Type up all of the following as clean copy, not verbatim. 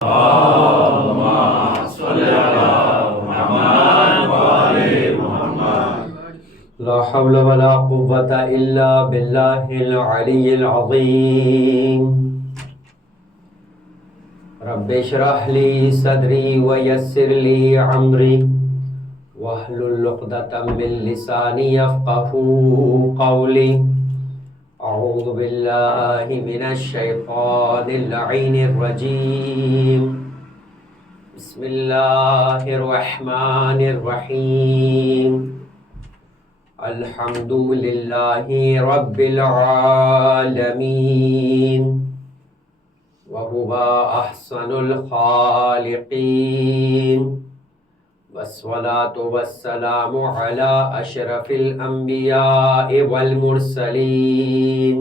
اللهم صل على محمد وآل محمد. لا حول ولا قوة إلا بالله العلي العظيم. رب اشرح لي صدري ويسر لي عمري واحلل عقدة من لساني يفقهوا قولي. أعوذ بالله من الشيطان اللعين الرجيم. بسم الله الرحمن الرحيم. الحمد لله رب العالمين وهو أحسن الخالقين، والصلاة والسلام على أشرف الأنبياء والمرسلين،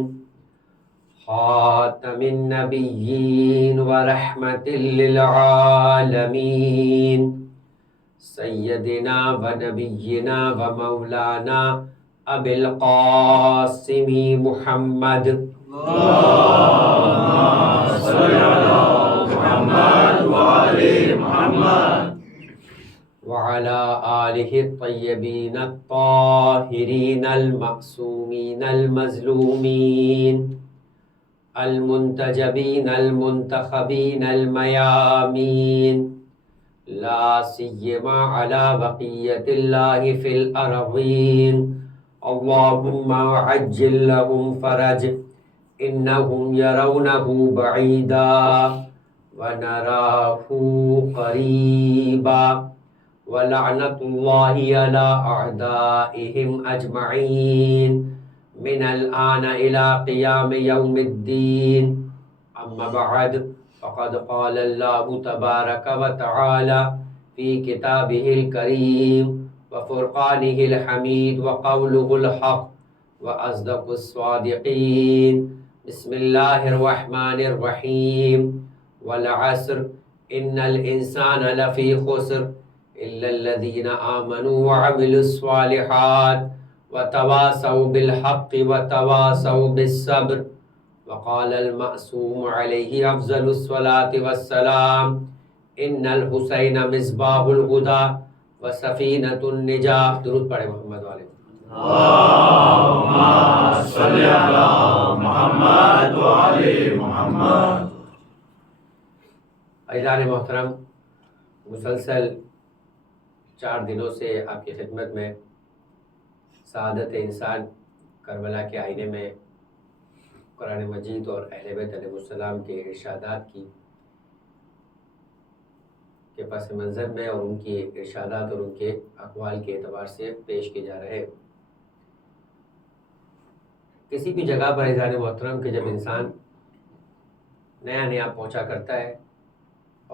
خاتم النبيين ورحمة للعالمين، سيدنا ونبينا ومولانا أبي القاسم محمد. اللهم صل على محمد وآل محمد. وعلى آله الطيبين الطاهرين المعصومين المظلومين المنتجبين المنتخبين الميامين، لا سيما على بقية الله في الأرضين. اللهم عجل لهم فرج إنهم يرونه بعيدا ونراه قريبا، ولعنة الله على أعدائهم أجمعين من الآن إلى قيام يوم الدين. أما بعد، فقد قال الله تبارك وتعالى في كتابه الكريم وفرقانه الحميد وقوله الحق وأصدق الصادقين. بسم الله الرحمن الرحيم. والعصر إن الإنسان لفي خسر إلا الذين آمنوا وعملوا الصالحات وتواصوا بالحق وتواصوا بالصبر. وقال المعصوم عليه أفضل الصلاة والسلام: إن الحسين مصباح الهدى وسفينة النجاة. درود پڑھیں محمد والے. اللهم صل على محمد وآل محمد. عزیزان محترم، مسلسل 4 دنوں سے آپ کی خدمت میں سعادت انسان کربلا کے آئینے میں قرآن مجید اور اہل بیت علیہ السلام کے ارشادات کے پس منظر میں اور ان کی ارشادات اور ان کے اقوال کے اعتبار سے پیش کیے جا رہے ہیں. کسی بھی جگہ پر عزیزان محترم کہ جب انسان نیا پہنچا کرتا ہے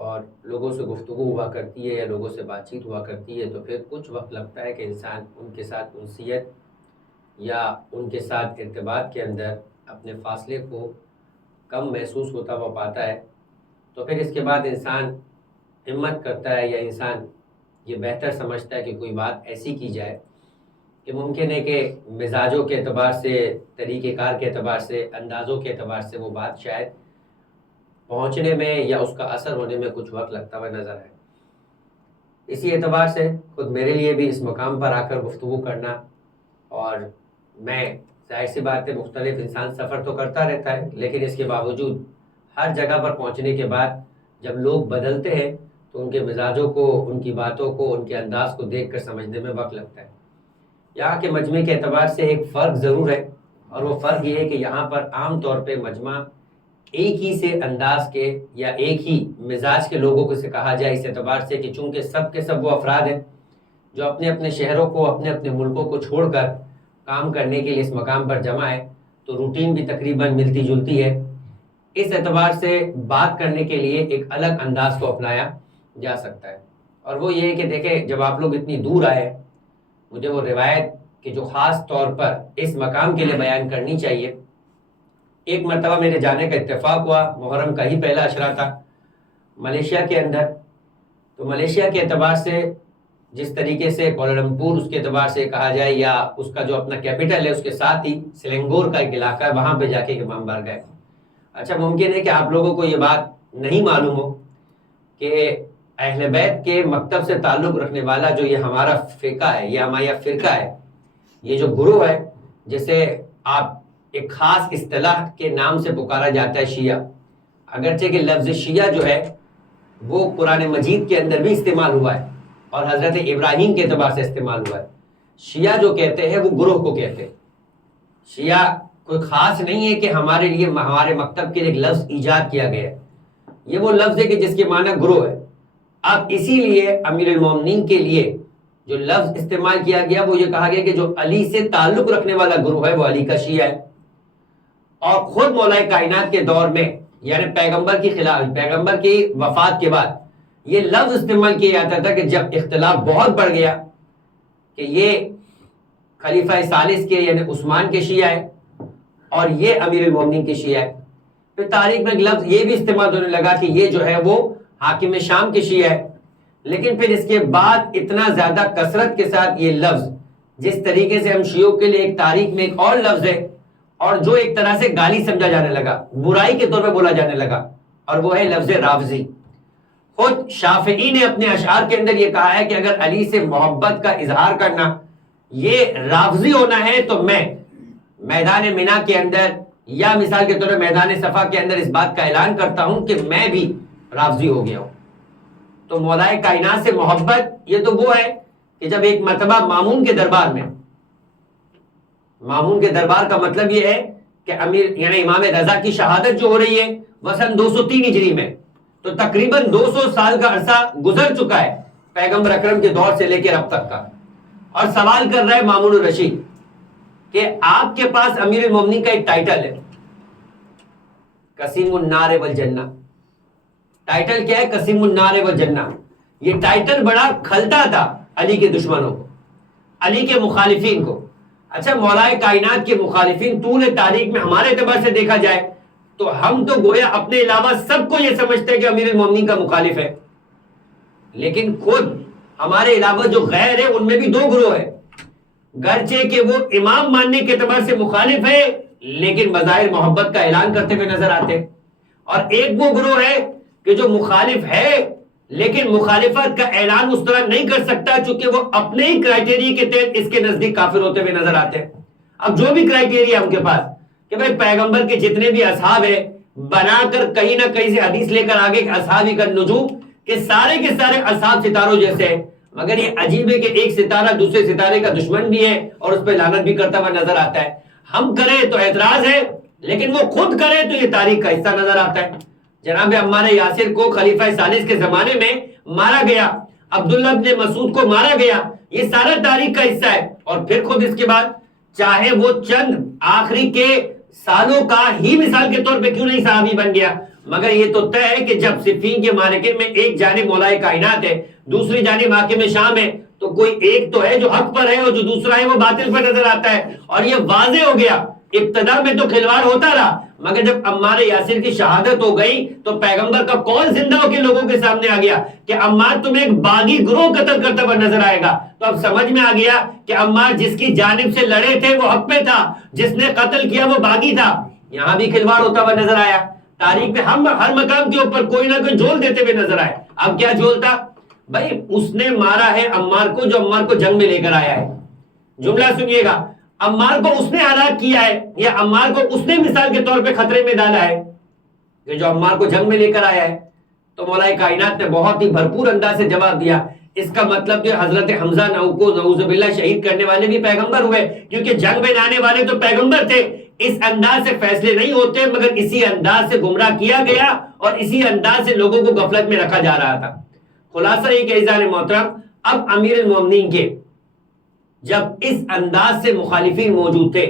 اور لوگوں سے گفتگو ہوا کرتی ہے یا لوگوں سے بات چیت ہوا کرتی ہے، تو پھر کچھ وقت لگتا ہے کہ انسان ان کے ساتھ انسیت یا ان کے ساتھ ارتباط کے اندر اپنے فاصلے کو کم محسوس ہوتا ہوا پاتا ہے. تو پھر اس کے بعد انسان ہمت کرتا ہے یا انسان یہ بہتر سمجھتا ہے کہ کوئی بات ایسی کی جائے کہ ممکن ہے کہ مزاجوں کے اعتبار سے، طریقہ کار کے اعتبار سے، اندازوں کے اعتبار سے وہ بات شاید پہنچنے میں یا اس کا اثر ہونے میں کچھ وقت لگتا ہوا نظر آئے. اسی اعتبار سے خود میرے لیے بھی اس مقام پر آ کر گفتگو کرنا، اور میں ظاہر سی بات ہے مختلف انسان سفر تو کرتا رہتا ہے، لیکن اس کے باوجود ہر جگہ پر پہنچنے کے بعد جب لوگ بدلتے ہیں تو ان کے مزاجوں کو، ان کی باتوں کو، ان کے انداز کو دیکھ کر سمجھنے میں وقت لگتا ہے. یہاں کے مجمع کے اعتبار سے ایک فرق ضرور ہے، اور وہ فرق یہ ہے کہ یہاں پر عام طور پہ مجمع ایک ہی سے انداز کے یا ایک ہی مزاج کے لوگوں کو سے کہا جائے، اس اعتبار سے کہ چونکہ سب کے سب وہ افراد ہیں جو اپنے اپنے شہروں کو، اپنے اپنے ملکوں کو چھوڑ کر کام کرنے کے لیے اس مقام پر جمع ہے، تو روٹین بھی تقریباً ملتی جلتی ہے. اس اعتبار سے بات کرنے کے لیے ایک الگ انداز کو اپنایا جا سکتا ہے. اور وہ یہ ہے کہ دیکھیں، جب آپ لوگ اتنی دور آئے، مجھے وہ روایت کہ جو خاص طور پر اس مقام کے لیے بیان کرنی چاہیے. ایک مرتبہ میرے جانے کا اتفاق ہوا، محرم کا ہی پہلا اشرا تھا ملیشیا کے اندر. تو ملیشیا کے اعتبار سے جس طریقے سے کوالالمپور اس کے اعتبار سے کہا جائے یا اس کا جو اپنا کیپٹل ہے، اس کے ساتھ ہی سلنگور کا ایک علاقہ ہے، وہاں پہ جا کے امام بار گئے. اچھا، ممکن ہے کہ آپ لوگوں کو یہ بات نہیں معلوم ہو، کہ اہل بیت کے مکتب سے تعلق رکھنے والا جو یہ ہمارا فرقہ ہے، یہ ہمارا فرقہ ہے، یہ جو گروہ ہے جسے آپ ایک خاص اصطلاح کے نام سے پکارا جاتا ہے شیعہ، اگرچہ کہ لفظ شیعہ جو ہے وہ قرآن مجید کے اندر بھی استعمال ہوا ہے اور حضرت ابراہیم کے اعتبار سے استعمال ہوا ہے۔ شیعہ جو کہتے ہیں وہ گروہ کو کہتے ہیں۔ شیعہ کوئی خاص نہیں ہے کہ ہمارے لیے ہمارے مکتب کے لیے ایک لفظ ایجاد کیا گیا ہے، یہ وہ لفظ ہے کہ جس کے معنی گروہ ہے۔ اب اسی لیے امیر المومنین کے لیے جو لفظ استعمال کیا گیا وہ یہ کہا گیا کہ جو علی سے تعلق رکھنے والا گروہ ہے وہ علی کا شیعہ ہے۔ اور خود مولا کائنات کے دور میں یعنی پیغمبر کی وفات کے بعد یہ لفظ استعمال کیا جاتا تھا کہ جب اختلاف بہت بڑھ گیا کہ یہ خلیفہ ثالث کے یعنی عثمان کے شیعہ ہے اور یہ امیر المومنین کے شیعہ ہے، پھر تاریخ میں ایک لفظ یہ بھی استعمال ہونے لگا کہ یہ جو ہے وہ حاکم شام کے شیعہ ہے۔ لیکن پھر اس کے بعد اتنا زیادہ کثرت کے ساتھ یہ لفظ جس طریقے سے ہم شیعوں کے لیے ایک تاریخ میں ایک اور لفظ ہے اور جو ایک طرح سے گالی سمجھا جانے لگا، برائی کے طور پہ بولا جانے لگا، اور وہ ہے لفظ رافضی۔ خود شافعی نے اپنے اشعار کے اندر یہ کہا ہے کہ اگر علی سے محبت کا اظہار کرنا یہ رافضی ہونا ہے تو میں میدان منا کے اندر یا مثال کے طور پر میدان صفا کے اندر اس بات کا اعلان کرتا ہوں کہ میں بھی رافضی ہو گیا ہوں۔ تو مولا کائنات سے محبت یہ تو وہ ہے کہ جب ایک مرتبہ مامون کے دربار میں، مامون کے دربار کا مطلب یہ ہے کہ امیر یعنی امام رضا کی شہادت جو ہو رہی ہے وہ سن 203 ہجری میں، تو تقریباً 200 سال کا عرصہ گزر چکا ہے پیغمبر اکرم کے دور سے لے کے اب تک کا، اور سوال کر رہا ہے مامون الرشید کہ آپ کے پاس امیر المومنین کا ایک ٹائٹل ہے قسیم النار والجنہ۔ ٹائٹل کیا ہے؟ قسیم النار والجنہ۔ یہ ٹائٹل بڑا کھلتا تھا علی کے دشمنوں کو، علی کے مخالفین کو۔ اچھا مولا کائنات کے مخالفین طول تاریخ میں ہمارے اعتبار سے دیکھا جائے تو ہم تو گویا اپنے علاوہ سب کو یہ سمجھتے ہیں کہ امیر المومنین کا مخالف ہے، لیکن خود ہمارے علاوہ جو غیر ہے ان میں بھی دو گروہ ہیں، گرچہ کہ وہ امام ماننے کے اعتبار سے مخالف ہے لیکن بظاہر محبت کا اعلان کرتے ہوئے نظر آتے ہیں، اور ایک وہ گروہ ہے کہ جو مخالف ہے لیکن مخالفت کا اعلان اس طرح نہیں کر سکتا چونکہ وہ اپنے ہی کرائٹیریا کے تحت اس کے نزدیک کافر ہوتے ہوئے نظر آتے ہیں۔ اب جو بھی کرائٹیریا ہم کے پاس کہ بھئی پیغمبر کے جتنے بھی اصحاب ہیں بنا کر کہیں نہ کہیں سے حدیث لے کر آگے اصحابی کا نجوم کہ سارے کے سارے اصحاب ستاروں جیسے ہیں، مگر یہ عجیب ہے کہ ایک ستارہ دوسرے ستارے کا دشمن بھی ہے اور اس پہ لعنت بھی کرتا ہوا نظر آتا ہے۔ ہم کریں تو اعتراض ہے لیکن وہ خود کرے تو یہ تاریخ کا حصہ نظر آتا ہے۔ جناب عمار یاسر کو خلیفہ ثالث کے زمانے میں مارا گیا، عبداللہ ابن مسعود کو مارا گیا، یہ سارا تاریخ کا حصہ ہے، اور پھر خود اس کے بعد چاہے وہ چند آخری کے سالوں کا ہی مثال کے طور پہ کیوں نہیں صحابی بن گیا، مگر یہ تو طے ہے کہ جب صفین کے معرکے میں ایک جانب مولا کائنات ہے دوسری جانب حاکم شام ہے تو کوئی ایک تو ہے جو حق پر ہے اور جو دوسرا ہے وہ باطل پر نظر آتا ہے، اور یہ واضح ہو گیا۔ ابتدا میں تو کھلواڑ ہوتا رہا مگر جب عمار یاسر کی شہادت ہو گئی تو پیغمبر کا قول زندہ ہو کے لوگوں کے سامنے آ گیا کہ عمار تمہیں ایک باغی گروہ قتل کرتا ہوا نظر آئے گا، تو اب سمجھ میں آ گیا کہ عمار جس کی جانب سے لڑے تھے وہ حق پہ تھا، جس نے قتل کیا وہ باغی تھا۔ یہاں بھی کھلواڑ ہوتا ہوا نظر آیا۔ تاریخ میں ہم ہر مقام کے اوپر کوئی نہ کوئی جول دیتے ہوئے نظر آئے۔ اب کیا جول تھا؟ بھائی اس نے مارا ہے عمار کو جو عمار کو جنگ میں لے کر آیا ہے۔ جملہ سنیے گا، عمار کو اس نے ہلاک کیا ہے یا عمار کو اس نے مثال کے طور پہ خطرے میں ڈالا ہے کہ جو عمار کو جنگ میں لے کر آیا ہے؟ تو مولا کائنات نے بہت ہی بھرپور انداز سے جواب دیا، اس کا مطلب کہ حضرت حمزہ کو نعوذ باللہ شہید کرنے والے بھی پیغمبر ہوئے، کیونکہ جنگ میں لانے والے تو پیغمبر تھے۔ اس انداز سے فیصلے نہیں ہوتے مگر اسی انداز سے گمراہ کیا گیا اور اسی انداز سے لوگوں کو غفلت میں رکھا جا رہا تھا۔ خلاصہ یہ کہ عزیزان محترم، اب امیر المومنین کے جب اس انداز سے مخالفین موجود تھے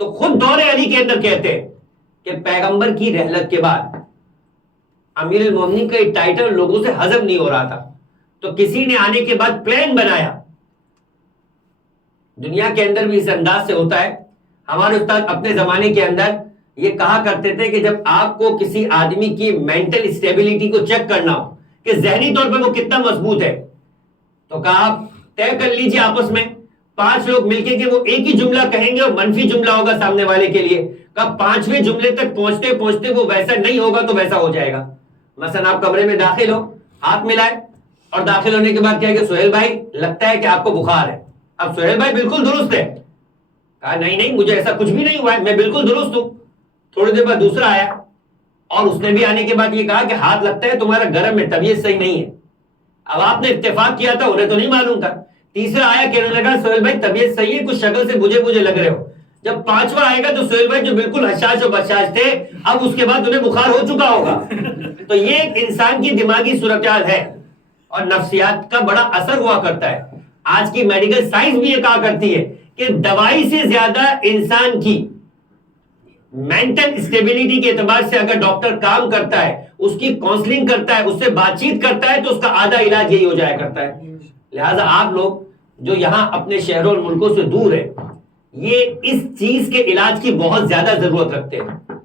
تو خود دور علی کے اندر کہتے کہ پیغمبر کی رحلت کے بعد امیر المومنین کا ایک ٹائٹل لوگوں سے ہضم نہیں ہو رہا تھا، تو کسی نے آنے کے بعد پلان بنایا۔ دنیا کے اندر بھی اس انداز سے ہوتا ہے۔ ہمارے استاد اپنے زمانے کے اندر یہ کہا کرتے تھے کہ جب آپ کو کسی آدمی کی مینٹل اسٹیبلٹی کو چیک کرنا ہو کہ ذہنی طور پہ وہ کتنا مضبوط ہے تو کہا طے کر لیجیے آپس میں 5 لوگ مل کے کہ وہ ایک ہی جملہ کہیں گے اور منفی جملہ ہوگا سامنے والے کے لیے، کہا 5ویں جملے تک پہنچتے پہنچتے وہ ویسا نہیں ہوگا تو ویسا ہو جائے گا۔ مثلا آپ کمرے میں داخل ہو، ہاتھ ملائے اور داخل ہونے کے بعد کہا کہ سہیل بھائی لگتا ہے کہ آپ کو بخار ہے. اب سہیل بھائی بالکل درست ہے. کہا نہیں مجھے ایسا کچھ بھی نہیں ہوا ہے, میں بالکل درست ہوں. تھوڑی دیر بعد دوسرا آیا اور اس نے بھی آنے کے بعد یہ کہا کہ ہاتھ لگتا ہے تمہارا گرم ہے, طبیعت صحیح نہیں ہے. اب آپ نے اتفاق کیا تھا, انہیں تو نہیں معلوم تھا. تیسرا آیا, کہنے لگا سہیل بھائی طبیعت صحیح ہے, کچھ شکل سے بجھے لگ رہے ہو. جب پانچواں آئے گا تو سہیل بھائی جو بالکل حشاش و بشاش تھے, اب اس کے بعد انہیں بخار ہو چکا ہوگا. تو یہ ایک انسان کی دماغی صورتحال ہے اور نفسیات کا بڑا اثر ہوا کرتا ہے. آج کی میڈیکل سائنس بھی یہ کہا کرتی ہے کہ دوائی سے زیادہ انسان کی مینٹل اسٹیبلٹی کے اعتبار سے اگر ڈاکٹر کام کرتا ہے, اس کی کاؤنسلنگ کرتا ہے, اس سے بات چیت کرتا ہے, تو اس کا آدھا علاج یہی ہو جایا کرتا ہے. لہٰذا آپ لوگ جو یہاں اپنے شہروں اور ملکوں سے دور ہیں, یہ اس چیز کے علاج کی بہت زیادہ ضرورت رکھتے ہیں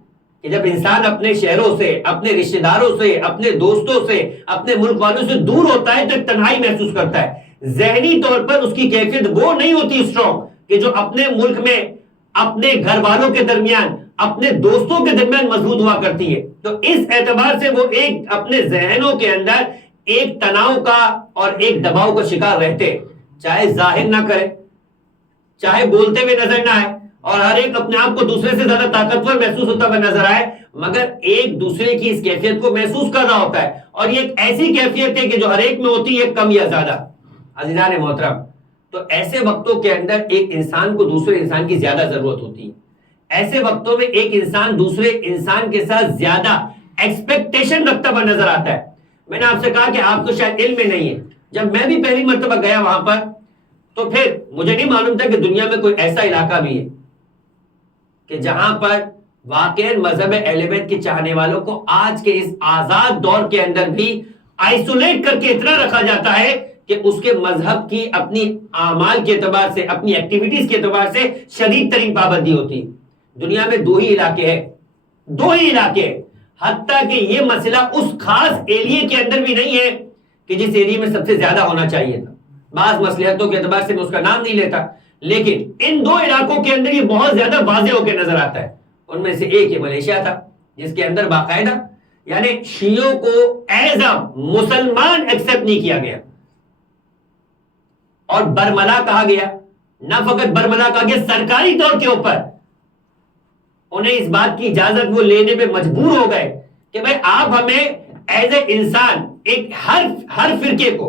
کہ جب انسان اپنے شہروں سے, اپنے رشتہ داروں سے, اپنے دوستوں سے, اپنے ملک والوں سے دور ہوتا ہے تو ایک تنہائی محسوس کرتا ہے. ذہنی طور پر اس کی کیفیت وہ نہیں ہوتی اسٹرانگ کہ جو اپنے ملک میں اپنے گھر والوں کے درمیان, اپنے دوستوں کے درمیان مضبوط ہوا کرتی ہے. تو اس اعتبار سے وہ ایک اپنے ذہنوں کے اندر ایک تناؤ کا اور ایک دباؤ کا شکار رہتے, چاہے ظاہر نہ کرے, چاہے بولتے ہوئے نظر نہ آئے, اور ہر ایک اپنے آپ کو دوسرے سے زیادہ طاقتور محسوس ہوتا ہوا نظر آئے, مگر ایک دوسرے کی اس کیفیت کو محسوس کر رہا ہوتا ہے. اور یہ ایک ایسی کیفیت ہے کہ جو ہر ایک میں ہوتی ہے, کم یا زیادہ. عزیزان محترم, تو ایسے وقتوں کے اندر ایک انسان کو دوسرے انسان کی زیادہ ضرورت ہوتی ہے. ایسے وقتوں میں ایک انسان دوسرے انسان کے ساتھ زیادہ ایکسپیکٹیشن رکھتا ہوا نظر آتا ہے. میں نے آپ سے کہا کہ آپ کو شاید علم میں نہیں ہے. جب میں بھی پہلی مرتبہ گیا وہاں پر, تو پھر مجھے نہیں معلوم تھا کہ دنیا میں کوئی ایسا علاقہ بھی ہے کہ جہاں پر واقعی مذہب اہل بیت کے چاہنے والوں کو آج کے اس آزاد دور کے اندر بھی آئسولیٹ کر کے اتنا رکھا جاتا ہے کہ اس کے مذہب کی اپنی اعمال کے اعتبار سے, اپنی ایکٹیویٹیز کے اعتبار سے شدید ترین پابندی ہوتی. دنیا میں دو ہی علاقے ہیں, حتیٰ کہ یہ مسئلہ اس خاص ایریے کے اندر بھی نہیں ہے کہ جس ایریے میں سب سے زیادہ ہونا چاہیے تھا. بعض مصلحتوں کے اعتبار سے میں اس کا نام نہیں لیتا, لیکن ان دو علاقوں کے اندر یہ بہت زیادہ واضح ہو کے نظر آتا ہے. ان میں سے ایک یہ ملیشیا تھا, جس کے اندر باقاعدہ یعنی شیعوں کو ایز اے مسلمان ایکسپٹ نہیں کیا گیا, اور برملا کہا گیا. نہ فقط برملا کہا گیا, سرکاری طور کے اوپر انہیں اس بات کی اجازت وہ لینے پہ مجبور ہو گئے کہ بھئی آپ ہمیں ایز اے انسان, ایک ہر فرقے کو,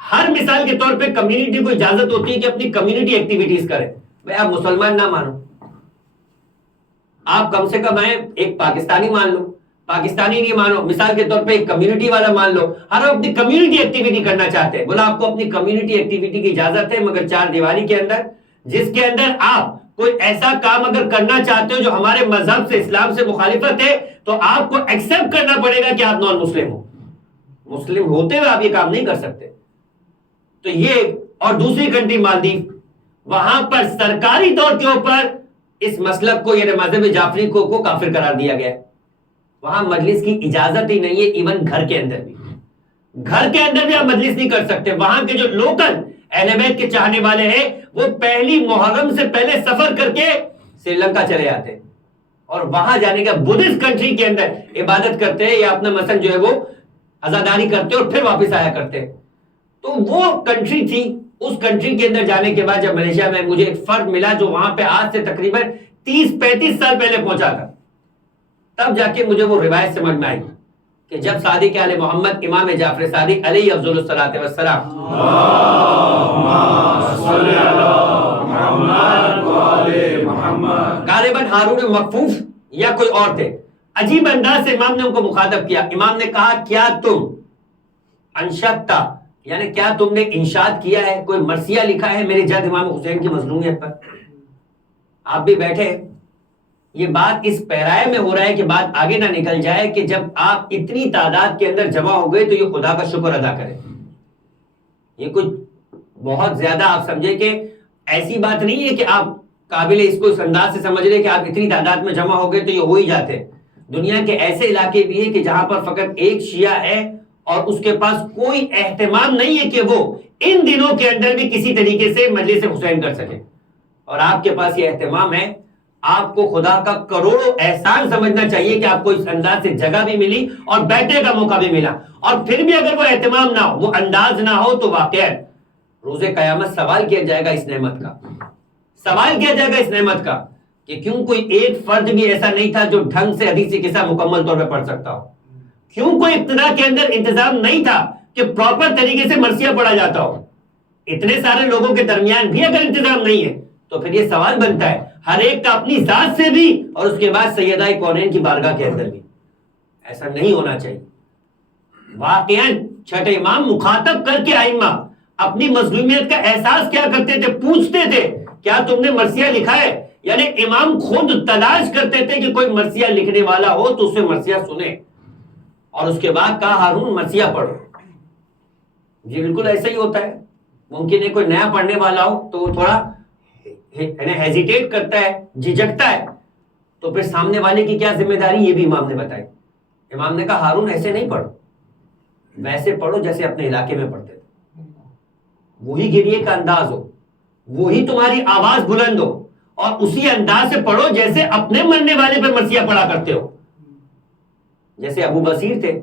ہر مثال کے طور پہ کمیونٹی کو اجازت ہوتی ہے کہ اپنی کمیونٹی ایکٹیویٹیز کرے. بھئی آپ مسلمان نہ مانو, آپ کم سے کم ہیں ایک پاکستانی مان لو, پاکستانی نہیں مانو, مثال کے طور پہ ایک کمیونٹی والا مان لو. ہر اپنی کمیونٹی ایکٹیویٹی کرنا چاہتے ہیں. بولا آپ کو اپنی کمیونٹی ایکٹیویٹی کی اجازت ہے, مگر چار دیواری کے اندر, جس کے اندر آپ کوئی ایسا کام اگر کرنا چاہتے ہو جو ہمارے مذہب سے, اسلام سے مخالفت ہے, تو آپ کو ایکسپٹ کرنا پڑے گا کہ آپ نان مسلم ہو. مسلم ہوتے ہوئے آپ یہ کام نہیں کر سکتے. تو یہ, اور دوسری کنٹری مالدیو, وہاں پر سرکاری طور کے اوپر اس مسلک کو, یعنی مذہب جعفری کو کافر قرار دیا گیا. وہاں مجلس کی اجازت ہی نہیں ہے, ایون گھر کے اندر بھی آپ مجلس نہیں کر سکتے. وہاں کے جو لوکل اہل بیت کے چاہنے والے ہیں, وہ پہلی محرم سے پہلے سفر کر کے سری لنکا چلے آتے ہیں, اور وہاں جانے کا بدھسٹ کنٹری کے اندر عبادت کرتے ہیں, یا اپنا مثلا جو ہے وہ عزاداری کرتے اور پھر واپس آیا کرتے ہیں. تو وہ کنٹری تھی, اس کنٹری کے اندر جانے کے بعد جب ملیشیا میں مجھے ایک فرد ملا جو وہاں پہ آج سے تقریباً 30-35 سال پہلے پہنچا تھا, تب جا کے مجھے وہ روایت سمجھ میں آئی کہ جب صادق آل محمد امام جعفر صادق علیہ افضل الصلاۃ والسلام غالباً ہارون مکفوف یا کوئی اور تھے, عجیب انداز سے امام نے ان کو مخاطب کیا. امام نے کہا کیا تم انشدتا, یعنی کیا تم نے انشاد کیا ہے, کوئی مرثیہ لکھا ہے میرے جد امام حسین کی مظلومیت پر؟ آپ بھی بیٹھے, یہ بات اس پیرائے میں ہو رہا ہے کہ بات آگے نہ نکل جائے کہ جب آپ اتنی تعداد کے اندر جمع ہو گئے تو یہ خدا کا شکر ادا کریں. یہ کچھ بہت زیادہ آپ سمجھے کہ ایسی بات نہیں ہے کہ آپ قابل اس کو اس انداز سے سمجھ لیں کہ آپ اتنی تعداد میں جمع ہو گئے تو یہ ہو ہی جاتے. دنیا کے ایسے علاقے بھی ہیں کہ جہاں پر فقط ایک شیعہ ہے اور اس کے پاس کوئی اہتمام نہیں ہے کہ وہ ان دنوں کے اندر بھی کسی طریقے سے مجلس حسین کر سکے, اور آپ کے پاس یہ اہتمام ہے. آپ کو خدا کا کروڑوں احسان سمجھنا چاہیے کہ آپ کو اس انداز سے جگہ بھی ملی اور بیٹھنے کا موقع بھی ملا. اور پھر بھی اگر وہ اہتمام نہ ہو, وہ انداز نہ ہو, تو واقعا روز قیامت سوال کیا جائے گا اس نعمت کا, سوال کیا جائے گا اس نعمت کا کہ کیوں کوئی ایک فرد بھی ایسا نہیں تھا جو ڈھنگ سے حدیث قصہ مکمل طور پہ پڑھ سکتا ہو, کیوں کوئی ابتدا کے اندر انتظام نہیں تھا کہ پراپر طریقے سے مرثیہ پڑھا جاتا ہو. اتنے سارے لوگوں کے درمیان بھی اگر انتظام نہیں ہے تو پھر یہ سوال بنتا ہے ہر ایک کا اپنی ذات سے بھی اور اس کے بعد سیدہ کونین کی بارگاہ کے اندر بھی. ایسا نہیں ہونا چاہیے. واقعاً چھٹے امام مخاطب کر کے ائمہ اپنی مظلومیت کا احساس کیا کرتے تھے, پوچھتے تھے کیا تم نے مرثیہ لکھا ہے, یعنی امام خود تلاش کرتے تھے کہ کوئی مرثیہ لکھنے والا ہو تو اس سے مرثیہ سنے, اور اس کے بعد کہا ہارون مرثیہ پڑھو. جی بالکل ایسا ہی ہوتا ہے. ممکن ہے کوئی نیا پڑھنے والا ہو تو وہ تھوڑا ہیزیٹیٹ کرتا ہے, جھجکتا ہے, تو پھر سامنے والے کی کیا ذمہ داری یہ بھی امام نے بتائی. امام نے کہا ہارون ایسے نہیں پڑھو, ویسے پڑھو جیسے اپنے علاقے میں پڑھتے تھے, وہی گریے کا انداز ہو, وہی تمہاری آواز بلند ہو, اور اسی انداز سے پڑھو جیسے اپنے مرنے والے پہ مرثیہ پڑھا کرتے ہو. جیسے ابو بصیر تھے,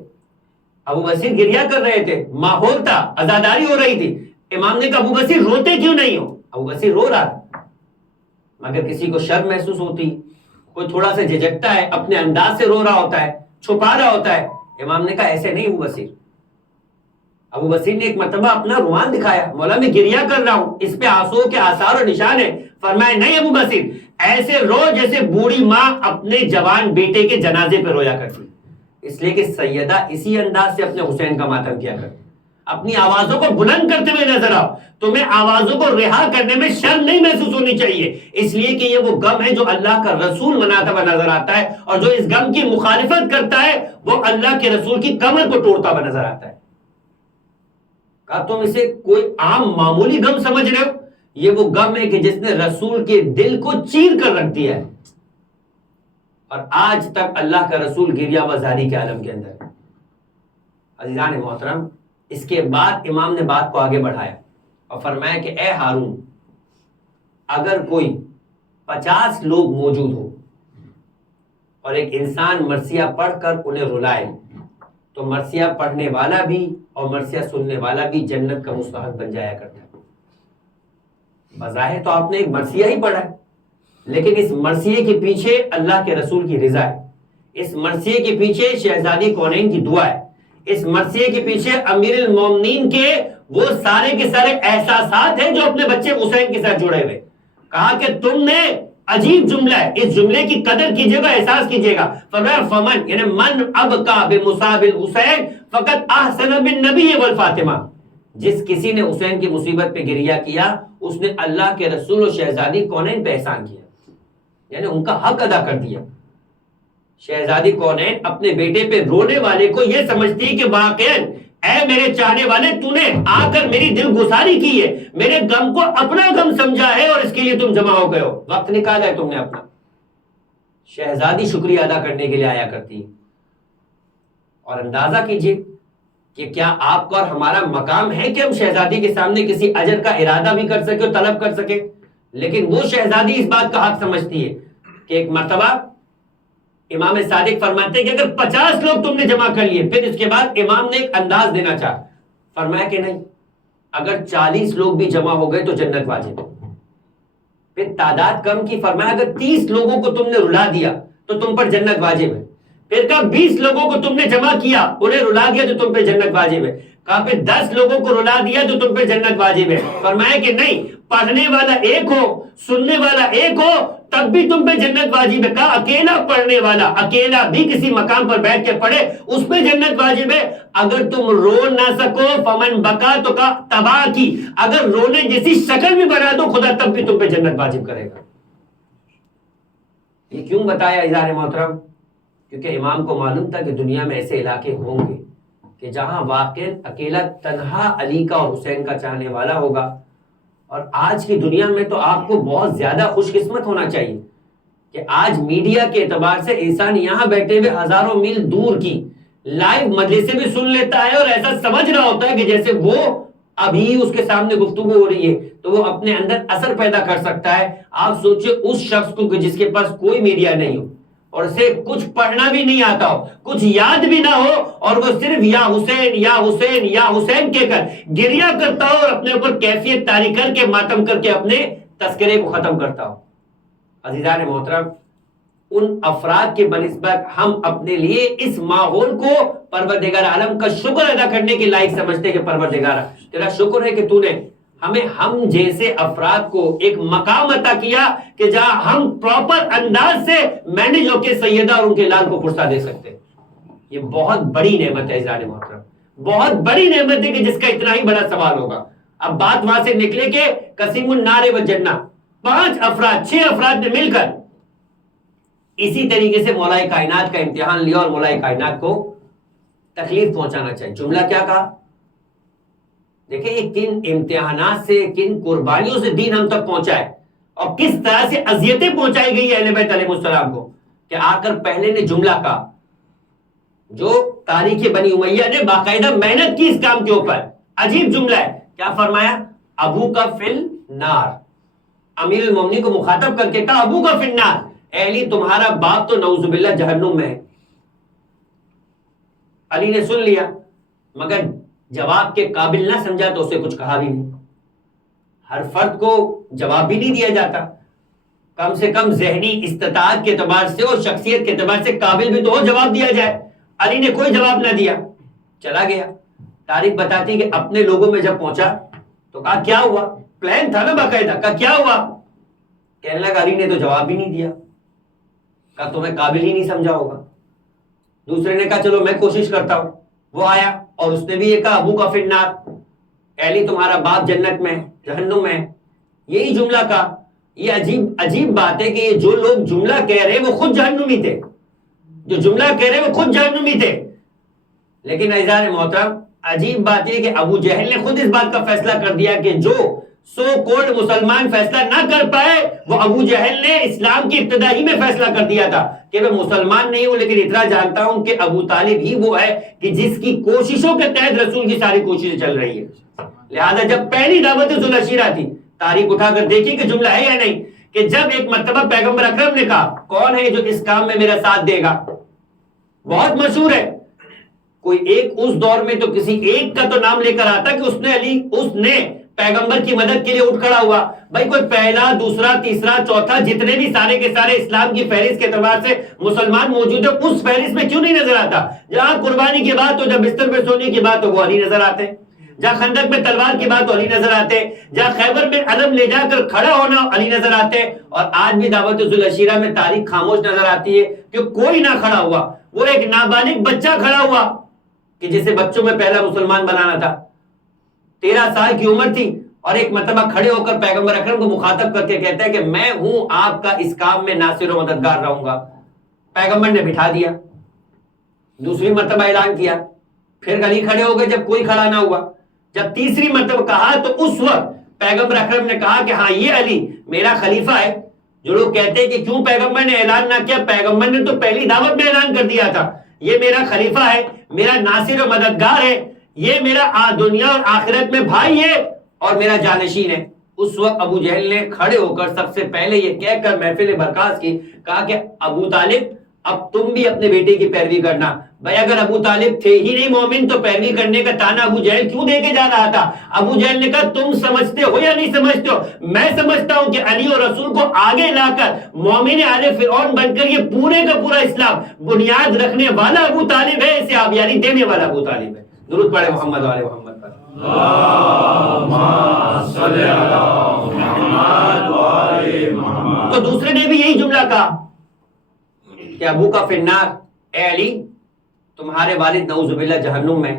ابو بصیر گریا کر رہے تھے, ماحول تھا, عزاداری ہو رہی تھی. امام نے کہا ابو بصیر روتے کیوں نہیں ہو؟ ابو بصیر رو رہا تھا, مگر کسی کو شرم محسوس ہوتی, کوئی تھوڑا سا جھجکتا ہے, اپنے انداز سے رو رہا ہوتا ہے, چھپا رہا ہوتا ہے. امام نے کہا ایسے نہیں ابو بصیر. ابو بصیر نے ایک مرتبہ اپنا رومان دکھایا, مولا میں گریا کر رہا ہوں, اس پہ آنسو کے آثار اور نشان ہے. فرمایا نہیں ابو بصیر, ایسے رو جیسے بوڑھی ماں اپنے جوان بیٹے کے جنازے پہ رویا کرتی. اس لیے کہ سیدہ اسی انداز سے اپنے حسین کا ماتم کیا کرتی. اپنی آوازوں کو بلند کرتے ہوئے نظر آؤ. تمہیں آوازوں کو رہا کرنے میں شرم نہیں محسوس ہونی چاہیے, اس لیے کہ یہ وہ غم ہے جو اللہ کا رسول مناتا ہوا نظر آتا ہے, اور جو اس غم کی مخالفت کرتا ہے وہ اللہ کے رسول کی کمر کو توڑتا ہوا نظر آتا ہے. کہا تم اسے کوئی عام معمولی غم سمجھ رہے ہو, یہ وہ غم ہے کہ جس نے رسول کے دل کو چیر کر رکھ دیا ہے, اور آج تک اللہ کا رسول گریہ وزاری کے عالم کے اندر ہے. عزیزان محترم, اس کے بعد امام نے بات کو آگے بڑھایا اور فرمایا کہ اے ہارون, اگر کوئی 50 لوگ موجود ہو اور ایک انسان مرثیہ پڑھ کر انہیں رلائے, تو مرثیہ پڑھنے والا بھی اور مرثیہ سننے والا بھی جنت کا مستحق بن جایا کرتا ہے. بظاہر تو آپ نے ایک مرثیہ ہی پڑھا ہے, لیکن اس مرثیے کے پیچھے اللہ کے رسول کی رضا ہے, اس مرثیے کے پیچھے شہزادی کونین کی دعا ہے, اس مرثیے کے پیچھے امیر المومنین کے وہ سارے کے سارے احساسات ہیں جو اپنے بچے حسین کے ساتھ جڑے ہوئے. کہا کہ تم نے عجیب جملہ ہے, اس جملے کی قدر کیجئے گا, احساس کیجئے گا. فرمایا فمن یعنی من ابقا بمصاب الحسین فقط احسن بالنبی والفاطمہ, جس کسی نے حسین کی مصیبت پہ گریہ کیا اس نے اللہ کے رسول و شہزادی کونین پہ احسان کیا, یعنی ان کا حق ادا کر دیا. شہزادی کونین اپنے بیٹے پہ رونے والے کو یہ سمجھتی ہے کہ واقعاً اے میرے چاہنے والے, تو نے آ کر میری دل گساری کی ہے, میرے غم کو اپنا غم سمجھا ہے, اور اس کے لیے تم جمع ہو گئے ہو, وقت نکالا ہے تم نے اپنا. شہزادی شکریہ ادا کرنے کے لیے آیا کرتی ہے. اور اندازہ کیجئے کہ کیا آپ کا اور ہمارا مقام ہے کہ ہم شہزادی کے سامنے کسی اجر کا ارادہ بھی کر سکے اور طلب کر سکے, لیکن وہ شہزادی اس بات کا حق سمجھتی ہے کہ ایک مرتبہ امام صادق فرماتے ہیں کہ اگر 50 لوگ تم نے جمع کر لیے, پھر اس کے بعد امام نے ایک انداز دینا چاہا, فرمایا کہ نہیں, اگر 40 لوگ بھی جمع ہو گئے تو جنت واجب. پھر تعداد کم کی, فرمایا اگر 30 لوگوں کو تم نے رلا دیا تو تم پر جنت واجب ہے. پھر کہا 20 لوگوں کو تم نے جمع کیا, انہیں رلا دیا تو تم پہ جنت واجب ہے. کہا پھر 10 لوگوں کو رلا دیا تو تم پہ جنت واجب ہے. فرمایا کہ نہیں, پڑھنے والا ایک ہو, سننے والا ایک ہو, تب بھی تم پہ جنت واجب ہے. کہا اکیلا پڑھنے والا اکیلا بھی کسی مقام پر بیٹھ کے پڑھے اس پہ جنت واجب ہے. اگر تم رو نہ سکو فمن بکا تو کا تباہ کی, اگر رونے جیسی شکل بھی بنا دو خدا تب بھی تم پہ جنت واجب کرے گا. یہ کیوں بتایا عزیزان محترم؟ کیونکہ امام کو معلوم تھا کہ دنیا میں ایسے علاقے ہوں گے کہ جہاں واقع اکیلا تنہا علی کا اور حسین کا چاہنے والا ہوگا. اور آج کی دنیا میں تو آپ کو بہت زیادہ خوش قسمت ہونا چاہیے کہ آج میڈیا کے اعتبار سے انسان یہاں بیٹھے ہوئے ہزاروں میل دور کی لائیو مجلسیں بھی سن لیتا ہے, اور ایسا سمجھ رہا ہوتا ہے کہ جیسے وہ ابھی اس کے سامنے گفتگو ہو رہی ہے تو وہ اپنے اندر اثر پیدا کر سکتا ہے. آپ سوچئے اس شخص کو جس کے پاس کوئی میڈیا نہیں ہو اور اسے کچھ پڑھنا بھی نہیں آتا ہو, کچھ یاد بھی نہ ہو, اور وہ صرف یا حسین یا حسین یا حسین کہہ کر گریہ کرتا ہو اور اپنے اوپر کیفیت طاری کر کے ماتم کر کے اپنے تذکرے کو ختم کرتا ہو. عزیزان محترم, ان افراد کے بنسبت ہم اپنے لیے اس ماحول کو پروردگار عالم کا شکر ادا کرنے کے لائق سمجھتے ہیں کہ پروردگار تیرا شکر ہے کہ تو نے ہم جیسے افراد کو ایک مقام عطا کیا کہ جہاں ہم پراپر انداز سے مینج ہو کے سیدہ اور ان کے لال کو پرسا دے سکتے. یہ بہت بڑی نعمت ہے عزیزان محترم, بہت بڑی نعمت ہے کہ جس کا اتنا ہی بڑا سوال ہوگا. اب بات وہاں سے نکلے کہ قسیم النار والجنہ, 5 افراد 6 افراد نے مل کر اسی طریقے سے مولا کائنات کا امتحان لیا اور مولا کائنات کو تکلیف پہنچانا چاہیے. جملہ کیا کہا؟ دیکھیں یہ کن امتحانات سے, کن قربانیوں سے دین ہم تک پہنچا ہے اور کس طرح سے اذیتیں پہنچائی گئی اہل بیت علیہ السلام کو, کہ آ کر پہلے نے جملہ کہا جو تاریخ بنی امیہ نے باقاعدہ محنت کی اس کام کے اوپر. عجیب جملہ ہے, کیا فرمایا؟ ابو کا فی النار. امیر المومنین کو مخاطب کر کے کہا ابو کا فی النار, اے علی تمہارا باپ تو نعوذ باللہ جہنم میں ہے. علی نے سن لیا مگر جواب کے قابل نہ سمجھا تو اسے کچھ کہا بھی نہیں. ہر فرد کو جواب بھی نہیں دیا جاتا, کم سے کم ذہنی استطاعت کے اعتبار سے اور شخصیت کے اعتبار سے قابل بھی تو ہو جواب دیا جائے. علی نے کوئی جواب نہ دیا, چلا گیا. تاریخ بتاتی کہ اپنے لوگوں میں جب پہنچا تو کہا کیا ہوا؟ پلان تھا نا باقاعدہ, کہا کیا ہوا؟ کہنے لگا علی نے تو جواب بھی نہیں دیا, کہا تمہیں قابل ہی نہیں سمجھا ہوگا. دوسرے نے کہا چلو میں کوشش کرتا ہوں. وہ آیا اور اس نے بھی یہ کہا ابو کا فی النار, علی تمہارا باپ جنت میں جہنم میں. یہی جملہ کا. یہ عجیب بات ہے کہ یہ جو لوگ جملہ کہہ رہے وہ خود جہنمی تھے, جو جملہ کہہ رہے وہ خود جہنمی تھے. لیکن عزیزان محترم عجیب بات یہ کہ ابو جہل نے خود اس بات کا فیصلہ کر دیا کہ جو سو کوڈ مسلمان فیصلہ نہ کر پائے وہ ابو جہل نے اسلام کی ابتدا ہی میں فیصلہ کر دیا تھا کہ میں مسلمان نہیں ہوں لیکن اتنا جانتا ہوں کہ ابو طالب ہی وہ ہے کہ جس کی کوششوں کے تحت رسول کی ساری کوششیں چل رہی ہے. لہذا جب پہلی دعوت ذوالعشیرہ تھی, تاریخ اٹھا کر دیکھی کہ جملہ ہے یا نہیں, کہ جب ایک مرتبہ پیغمبر اکرم نے کہا کون ہے جو اس کام میں میرا ساتھ دے گا, بہت مشہور ہے. کوئی ایک اس دور میں تو کسی ایک کا تو نام لے کر آتا کہ اس نے پیغمبر کی مدد کے لیے اٹھ کھڑا ہوا. بھائی کوئی پہلا دوسرا تیسرا چوتھا جتنے بھی سارے کے سارے اسلام کی فہرست کے اعتبار سے مسلمان موجود ہے اس فہرست میں کیوں نہیں نظر آتا؟ جہاں قربانی کی بات ہو, جب بستر پہ سونے کی بات ہو وہ علی نظر آتے ہیں, جہاں خندق میں تلوار کی بات ہو علی نظر آتے ہیں, جہاں خیبر میں علم لے جا کر کھڑا ہونا علی نظر آتے ہیں. اور آج بھی دعوت ذوالعشیرہ میں تاریخ خاموش نظر آتی ہے کہ کوئی نہ کھڑا ہوا. وہ ایک نابالغ بچہ کھڑا ہوا کہ جسے بچوں میں پہلا مسلمان بنانا تھا, 13 سال کی عمر تھی, اور ایک مرتبہ کھڑے ہو کر پیغمبر اکرم کو مخاطب کر کے کہتا ہے کہ میں ہوں آپ کا اس کام میں ناصر و مددگار رہوں گا. پیغمبر نے بٹھا دیا. دوسری مرتبہ اعلان کیا, پھر علی کھڑے ہو گئے جب کوئی کھڑا نہ ہوا. جب تیسری مرتبہ کہا تو اس وقت پیغمبر اکرم نے کہا کہ ہاں یہ علی میرا خلیفہ ہے. جو لوگ کہتے ہیں کہ کیوں پیغمبر نے اعلان نہ کیا, پیغمبر نے تو پہلی دعوت میں اعلان کر دیا تھا یہ میرا خلیفہ ہے, میرا ناصر و مددگار ہے, یہ میرا دنیا اور آخرت میں بھائی ہے اور میرا جانشین ہے. اس وقت ابو جہل نے کھڑے ہو کر سب سے پہلے یہ کہہ کر محفل برخاست کی, کہا کہ ابو طالب اب تم بھی اپنے بیٹے کی پیروی کرنا. بھائی اگر ابو طالب تھے ہی نہیں مومن تو پیروی کرنے کا تانا ابو جہل کیوں دے کے جا رہا تھا؟ ابو جہل نے کہا تم سمجھتے ہو یا نہیں سمجھتے ہو, میں سمجھتا ہوں کہ علی اور رسول کو آگے لا کر مومن آل فرعون بن کر یہ پورے کا پورا اسلام بنیاد رکھنے والا ابو طالب ہے, اسے آبیاری دینے والا ابو طالب ہے. درود پڑھے محمد و آل محمد پر. تو دوسرے نے بھی یہی جملہ کہا کہ ابو کا فی النار, اے علی تمہارے والد نعوذ باللہ جہنم میں.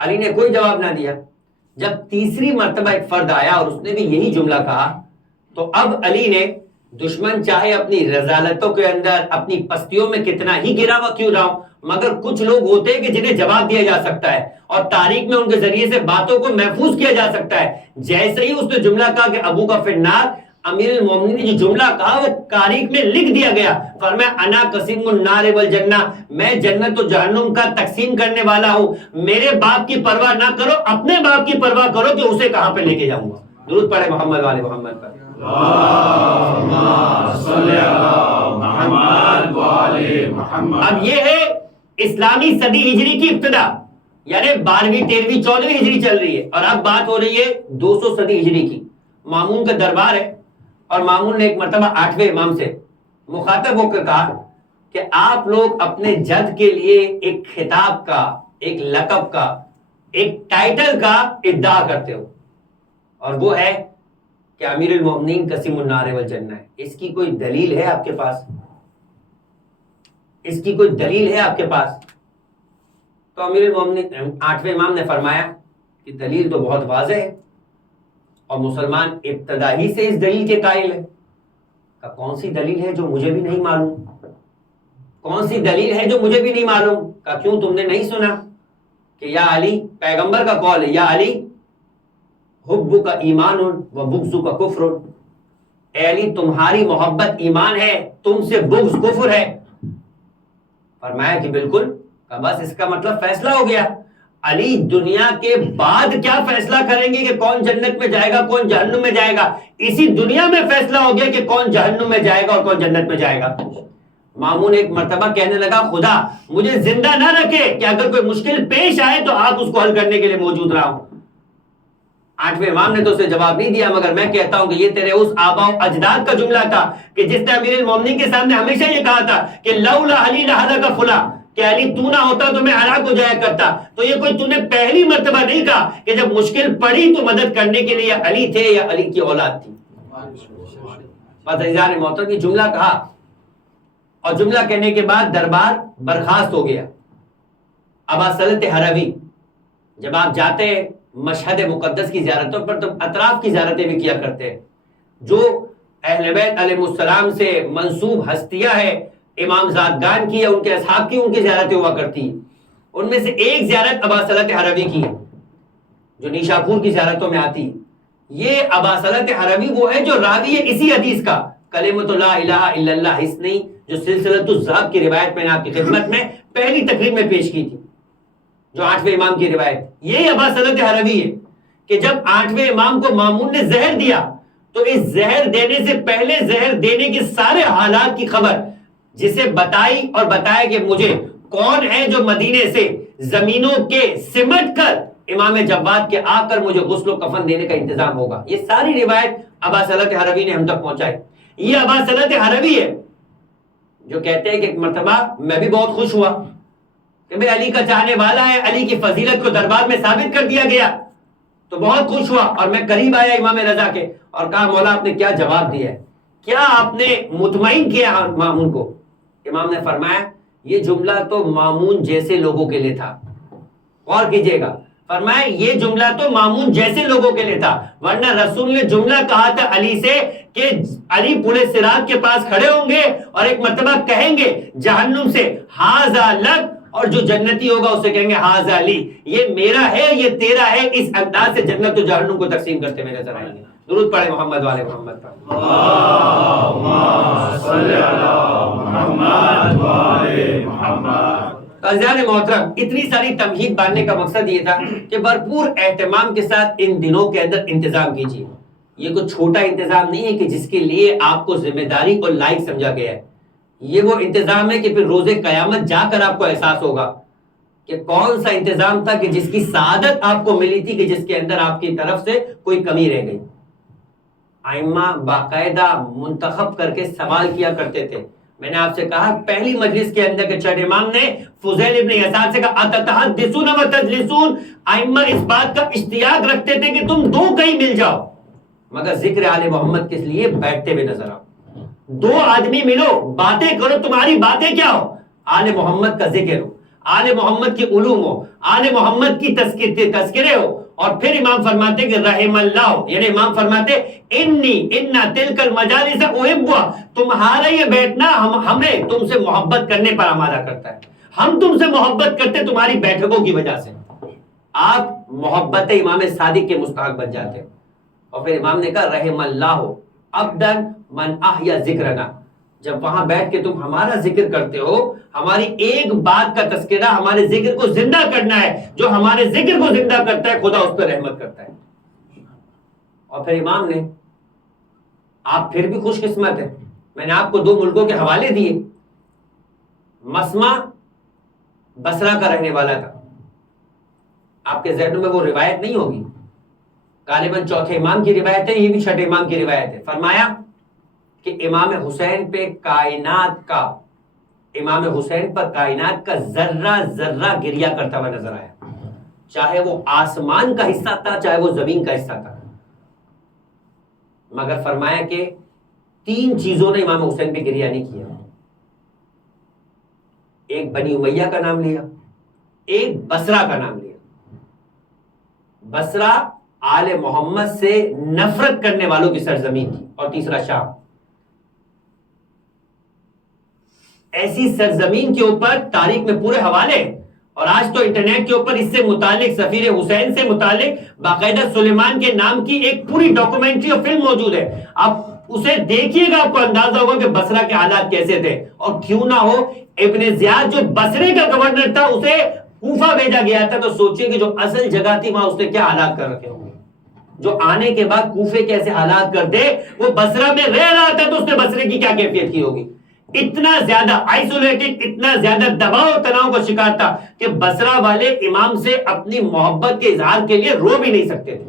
علی نے کوئی جواب نہ دیا. جب تیسری مرتبہ ایک فرد آیا اور اس نے بھی یہی جملہ کہا تو اب علی نے دشمن چاہے اپنی رذالتوں کے اندر اپنی پستیوں میں کتنا ہی گرا ہوا کیوں نہ ہو, مگر کچھ لوگ ہوتے ہیں کہ جنہیں جواب دیا جا سکتا ہے اور تاریخ میں ان کے ذریعے سے باتوں کو محفوظ کیا جا سکتا ہے. جیسے ہی اس نے جملہ کہا کہ ابو کا فی النار, امیر المومنین نے جو جملہ کہا وہ تاریخ میں لکھ دیا گیا. فرمایا انا قسیم النار والجنہ، میں جنت و جہنم کا تقسیم کرنے والا ہوں. میرے باپ کی پرواہ نہ کرو، اپنے باپ کی پرواہ کرو کہ اسے کہاں پہ لے کے جاؤں گا. درود پڑھے محمد والے محمد پر. اللہم صلی علی محمد وعلی محمد. اب یہ ہے اسلامی صدی ہجری کی ابتدا، یعنی 12ویں 13ویں 14ویں ہجری چل رہی ہے، اور اب بات ہو رہی ہے 200 صدی ہجری کی. مامون کا دربار ہے، اور مامون نے ایک مرتبہ 8ویں امام سے مخاطب ہو کر کہا کہ آپ لوگ اپنے جد کے لیے ایک خطاب کا، ایک لقب کا، ایک ٹائٹل کا ادعا کرتے ہو، اور وہ ہے کہ امیر المومنین قسیم النار والجنہ ہے. اس کی کوئی دلیل ہے آپ کے پاس؟ اس کی کوئی دلیل ہے آپ کے پاس؟ تو امیر المومنین 8ویں امام نے فرمایا کہ دلیل تو بہت واضح ہے، اور مسلمان ابتدا ہی سے اس دلیل کے قائل ہے. کہ کون سی دلیل ہے جو مجھے بھی نہیں معلوم؟ کون سی دلیل ہے جو مجھے بھی نہیں معلوم؟ کہ کیوں تم نے نہیں سنا کہ یا علی، پیغمبر کا قول ہے، یا علی حبک ایمان و بغضک کفر. اے علی تمہاری محبت ایمان ہے، تم سے بغض کفر ہے. فرمایا کہ بالکل. کہ بس اس کا مطلب فیصلہ ہو گیا. علی دنیا کے بعد کیا فیصلہ کریں گے کہ کون جنت میں جائے گا کون جہنم میں جائے گا؟ اسی دنیا میں فیصلہ ہو گیا کہ کون جہنم میں جائے گا اور کون جنت میں جائے گا. مامون ایک مرتبہ کہنے لگا خدا مجھے زندہ نہ رکھے کہ اگر کوئی مشکل پیش آئے تو آپ اس کو حل کرنے کے لیے موجود رہا ہوں. 8ویں امام نے تو اسے جواب نہیں دیا، مگر میں کہتا ہوں کہ یہ تیرے اس آباء و اجداد کا جملہ تھا کہ جس نے امیر المومنین کے سامنے ہمیشہ یہ کہا تھا کہ لولا علی لہلک فلاں، کہ علی تو نہ ہوتا تو میں ہلاک ہو جایا کرتا. تو یہ کوئی تو نے پہلی مرتبہ نہیں کہا کہ جب مشکل پڑی تو مدد کرنے کے لیے علی تھے یا علی کی اولاد تھی. بس عزیزان محترم یہ جملہ کہا، اور جملہ کہنے کے بعد دربار برخاست ہو گیا. اباسلط ہروی، جب آپ جاتے ہیں مشہد مقدس کی زیارتوں پر تو اطراف کی زیارتیں بھی کیا کرتے ہیں. جو اہل بیت علیہ السلام سے منسوب ہستیاں ہیں، امام زادگان کی یا ان کے اصحاب کی، ان کی زیارتیں ہوا کرتی ہیں. ان میں سے ایک زیارت اباسلط ہروی کی ہے جو نیشاپور کی زیارتوں میں آتی ہے. یہ اباسلط ہروی وہ ہے جو راوی ہے اسی حدیث کا، کلمۃ لا الہ الا اللہ حسنی، جو سلسلۃ الذہب کی روایت میں نے آپ کی خدمت میں پہلی تقریب میں پیش کی تھی، جو 8ویں امام کی روایت. یہ اباسلط ہروی ہے کہ جب 8ویں امام کو مامون نے زہر دیا تو اس زہر دینے سے پہلے زہر دینے کے سارے حالات کی خبر جسے بتائی، اور بتایا کہ مجھے کون ہے جو مدینے سے زمینوں کے سمٹ کر امام جواد کے آ کر مجھے غسل و کفن دینے کا انتظام ہوگا. یہ ساری روایت اباسلط ہروی نے ہم تک پہنچائی. یہ اباسلط ہروی ہے جو کہتے ہیں کہ ایک مرتبہ میں بھی بہت خوش ہوا کہ میں علی کا چاہنے والا ہے، علی کی فضیلت کو دربار میں ثابت کر دیا گیا، تو بہت خوش ہوا اور میں قریب آیا امام رضا کے اور کہا مولا آپ نے کیا جواب دیا ہے، کیا آپ نے مطمئن کیا مامون کو؟ امام نے فرمایا یہ جملہ تو مامون جیسے لوگوں کے لیے تھا. غور کیجئے گا، فرمایا یہ جملہ تو مامون جیسے لوگوں کے لیے تھا، ورنہ رسول نے جملہ کہا تھا علی سے کہ علی پورے صراط کے پاس کھڑے ہوں گے اور ایک مرتبہ کہیں گے جہنم سے ہاذا لک، اور جو جنتی ہوگا اسے کہیں گے ہاذا لی، یہ میرا ہے یہ تیرا ہے. اس انداز سے جنت و جہنم کو تقسیم کرتے ہوئے نظر آئیں گے. درود پڑھے محمد والے محمد پر. اللہم صلی علی محمد وعلی محمد. عزیزان محترم اتنی ساری تمہید باندھنے کا مقصد یہ تھا کہ بھرپور اہتمام کے ساتھ ان دنوں کے اندر انتظام کیجیے. یہ کوئی چھوٹا انتظام نہیں ہے کہ جس کے لیے آپ کو ذمہ داری اور لائق سمجھا گیا ہے. یہ وہ انتظام ہے کہ پھر روز قیامت جا کر آپ کو احساس ہوگا کہ کون سا انتظام تھا کہ جس کی سعادت آپ کو ملی تھی کہ جس کے اندر آپ کی طرف سے کوئی کمی رہ گئی. ائمہ باقاعدہ منتخب کر کے سوال کیا کرتے تھے. میں نے آپ سے کہا پہلی مجلس کے اندر کہ چھٹے امام نے فضیل ابن یسار سے کہا اتتحدثون وتجلسون، ائمہ اس بات کا اشتیاق رکھتے تھے کہ تم دو کہیں مل جاؤ مگر ذکر آل محمد کس لیے بیٹھتے ہوئے نظر آؤ. دو آدمی ملو باتیں کرو، تمہاری باتیں کیا ہو؟ آل محمد کا ذکر ہو، آل محمد کی علوم ہو، آل محمد کی تذکرے ہو. اور پھر امام فرماتے کہ رحم اللہ، یعنی امام فرماتے انا تلک المجالس احبها، تمہارا یہ بیٹھنا ہمیں تم سے محبت کرنے پر آمادہ کرتا ہے. ہم تم سے محبت کرتے تمہاری بیٹھکوں کی وجہ سے. آپ محبت امام صادق کے مستحق بن جاتے. اور پھر امام نے کہا رحم اللہ، عبدن من احیا ذکرنا، جب وہاں بیٹھ کے تم ہمارا ذکر کرتے ہو، ہماری ایک بات کا تذکرہ ہمارے ذکر کو زندہ کرنا ہے، جو ہمارے ذکر کو زندہ کرتا ہے خدا اس پہ رحمت کرتا ہے۔ اور پھر امام نے، آپ پھر بھی خوش قسمت ہیں، میں نے آپ کو 2 ملکوں کے حوالے دیے۔ مسمع بصرہ کا رہنے والا تھا، آپ کے ذہنوں میں وہ روایت نہیں ہوگی، غالباً چوتھے امام کی روایت ہے، یہ بھی چھٹے امام کی روایت ہے۔ فرمایا کہ امام حسین پہ امام حسین پر کائنات کا ذرہ ذرہ گریا کرتا ہوا نظر آیا، چاہے وہ آسمان کا حصہ تھا چاہے وہ زمین کا حصہ تھا، مگر فرمایا کہ 3 چیزوں نے امام حسین پہ گریا نہیں کیا۔ ایک بنی امیہ کا نام لیا، ایک بصرہ کا نام لیا۔ بصرہ آل محمد سے نفرت کرنے والوں کی سرزمین تھی، اور تیسرا شام۔ ایسی سرزمین کے اوپر تاریخ میں پورے حوالے، اور آج تو انٹرنیٹ کے اوپر اس سے متعلق سفیر حسین سے متعلق باقاعدہ سلیمان کے نام کی ایک پوری ڈاکومنٹری اور فلم موجود ہے، آپ اسے دیکھیے گا، آپ کو اندازہ ہوگا کہ بصرہ کے حالات کیسے تھے۔ اور کیوں نہ ہو، ابن زیاد جو بصرے کا گورنر تھا اسے کوفہ بھیجا گیا تھا، تو سوچئے کہ جو اصل جگہ تھی وہاں اس نے کیا حالات کر رکھے ہوں گے، جو آنے کے بعد کوفے کیسے حالات کرتے، وہ بصرہ میں رہ رہا تھا تو اس نے بصرے کی کیا کیفیت کی ہوگی۔ اتنا زیادہ آئسولیٹڈ، اتنا زیادہ دباؤ و تناؤ کا شکار تھا کہ بصرہ والے امام سے اپنی محبت کے اظہار کے لیے رو بھی نہیں سکتے تھے۔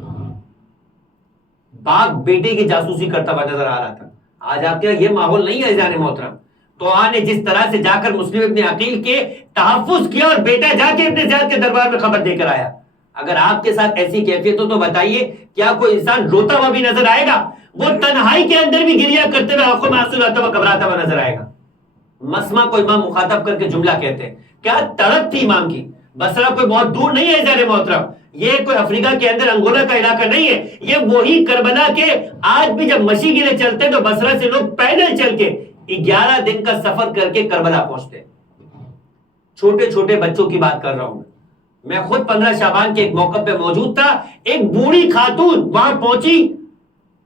باپ بیٹے کی جاسوسی کرتا ہوا نظر آ رہا تھا۔ آج آپ کے یہ ماحول نہیں ہے عزیزان محترم۔ تو نے جس طرح سے جا کر مسلم ابن عقیل کے تحفظ کیا، اور بیٹا جا کے ابن زیاد کے دربار میں خبر دے کر آیا، اگر آپ کے ساتھ ایسی کیفیت ہو تو بتائیے کیا کوئی انسان روتا ہوا بھی نظر آئے گا؟ وہ تنہائی کے اندر بھی گریا کرتے ہوئے آنکھوں میں آنسو لاتا ہوا گھبراتا ہوا نظر آئے گا۔ مسمع کو امام مخاطب کر کے جملہ کہتے ہیں، کیا تڑپ تھی امام کی۔ بصرہ کوئی بہت دور نہیں ہے عزیزان محترم، یہ کوئی افریقہ کے اندر انگولا کا علاقہ نہیں ہے، یہ وہی کربلا کے آج بھی جب مشی گرے چلتے ہیں تو بصرہ سے لوگ پیدل چل کے 11 دن کا سفر کر کے کربلا پہنچتے ہیں۔ چھوٹے چھوٹے بچوں کی بات کر رہا ہوں میں خود 15 شعبان کے ایک موقع پہ موجود تھا، ایک بوڑھی خاتون وہاں پہنچی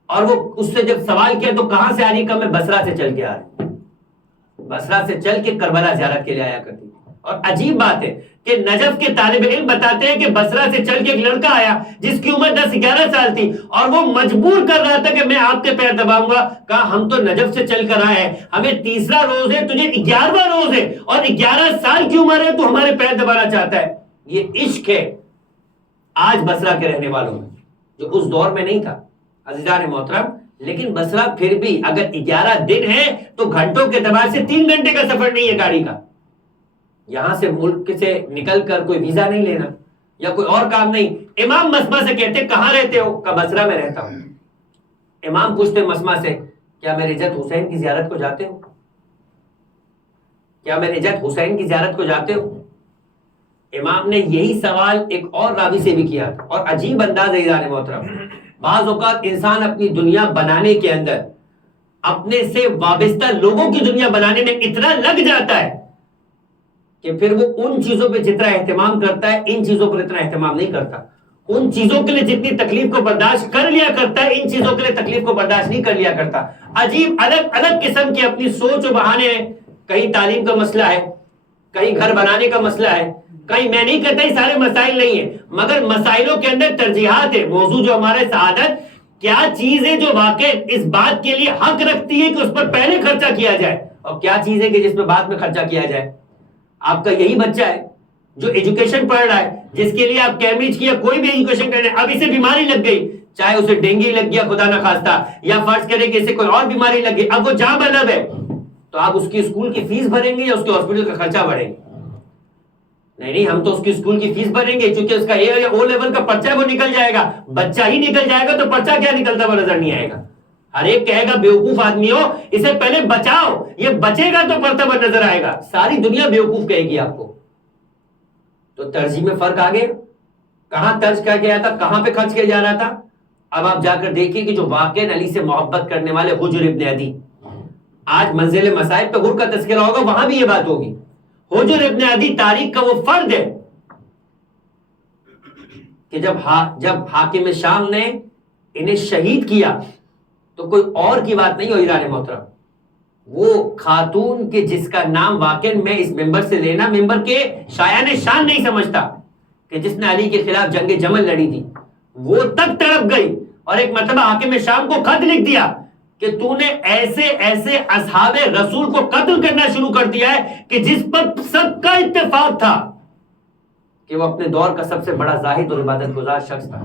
اور وہ اس سے جب سوال کیا تو کہاں سے آ رہی؟ کہ میں بصرہ سے چل کے آ رہی، بصرہ سے چل کے کربلا زیارت کے لیے آیا کرتی۔ اور عجیب بات ہے کہ نجف کے طالب علم بتاتے ہیں کہ بصرہ سے چل کے ایک لڑکا آیا جس کی عمر 10-11 سال تھی، اور وہ مجبور کر رہا تھا کہ میں آپ کے پیر دباؤں گا۔ کہا ہم تو نجف سے چل کر آئے ہیں، ہمیں 3را روز ہے، تجھے 11واں روز ہے، اور 11 سال کی عمر ہے تو ہمارے پیر دبانا چاہتا ہے۔ یہ عشق ہے آج بصرہ کے رہنے والوں میں، جو اس دور میں نہیں تھا عزیزان محترم۔ لیکن بصرہ پھر بھی اگر 11 دن ہے تو گھنٹوں کے اعتبار سے 3 گھنٹے کا سفر نہیں ہے گاڑی کا۔ یہاں سے ملک سے نکل کر کوئی ویزا نہیں لینا یا کوئی اور کام نہیں۔ امام مسمع سے کہتے کہاں رہتے ہو؟ کہ بصرہ میں رہتا ہوں۔ امام پوچھتے مسمع سے کیا میرے جد حسین کی زیارت کو جاتے ہو؟ کیا میرے جد حسین کی زیارت کو جاتے ہو؟ امام نے یہی سوال ایک اور راوی سے بھی کیا تھا، اور عجیب انداز ہے عزیزان محترم۔ بعض اوقات انسان اپنی دنیا بنانے کے اندر اپنے سے وابستہ لوگوں کی دنیا بنانے میں اتنا لگ جاتا ہے کہ پھر وہ ان چیزوں پہ جتنا اہتمام کرتا ہے ان چیزوں پر اتنا اہتمام نہیں کرتا۔ ان چیزوں کے لیے جتنی تکلیف کو برداشت کر لیا کرتا ہے ان چیزوں کے لیے تکلیف کو برداشت نہیں کر لیا کرتا۔ عجیب الگ الگ قسم کی اپنی سوچ و بہانے ہیں، کہیں تعلیم کا مسئلہ ہے، کہیں گھر بنانے کا مسئلہ ہے، کہیں میں نہیں کہتا یہ سارے مسائل نہیں ہیں، مگر مسائلوں کے اندر ترجیحات ہے۔ موضوع جو ہمارے سعادت کیا چیز ہے جو واقع اس بات کے لیے حق رکھتی ہے کہ اس پر پہلے خرچہ کیا جائے، اور کیا چیز ہے کہ جس پر بعد میں خرچہ کیا جائے۔ آپ کا یہی بچہ ہے جو ایجوکیشن پڑھ رہا ہے، جس کے لیے آپ کیمبرج کی یا کوئی بھی ایجوکیشن کرنے، اب اسے بیماری لگ گئی، چاہے اسے ڈینگی لگ گیا خدا نہ خواستہ، یا فرض کریں کہ اسے کوئی اور بیماری لگ گئی، اب وہ جاں بلب ہے، تو آپ اس کی اسکول کی فیس بھریں گے یا اس کے ہاسپٹل کا خرچہ بڑھیں گے؟ نہیں، ہم تو اس کی اسکول کی فیس بھریں گے، چونکہ اس کا اے یا او لیول کا پرچہ وہ نکل جائے گا۔ بچہ ہی نکل جائے گا تو پرچہ کیا نکلتا ہوا نظر نہیں آئے گا۔ ہر ایک کہے گا بیوقوف آدمی ہو، اسے پہلے بچاؤ، یہ بچے گا تو پڑھتا ہوا نظر آئے گا۔ ساری دنیا بیوقوف کہے گی آپ کو۔ تو ترجیح میں فرق آگے، کہاں ترج کیا گیا تھا، کہاں پہ خرچ کیا جا رہا تھا۔ اب آپ جا کر دیکھیے کہ جو واقعی علی سے محبت کرنے والے حجر ابن عدی، آج منزل مصائب پہ غر کا تذکرہ ہوگا، وہاں بھی یہ بات ہوگی۔ حجر ابن عدی تاریخ کا وہ فرد ہے کہ جب حاکم شام نے انہیں شہید کیا تو کوئی اور کی بات نہیں ہو ایران محترم، وہ خاتون کے جس کا نام واقع میں اس ممبر سے لینا ممبر کے شایان شان نہیں سمجھتا، کہ جس نے علی کے خلاف جنگ جمل لڑی تھی، وہ تک تڑپ گئی اور ایک مرتبہ حاکم شام کو خط لکھ دیا کہ تو نے ایسے ایسے اصحاب رسول کو قتل کرنا شروع کر دیا ہے کہ جس پر سب کا اتفاق تھا کہ وہ اپنے دور کا سب سے بڑا زاہد اور عبادت گزار شخص تھا۔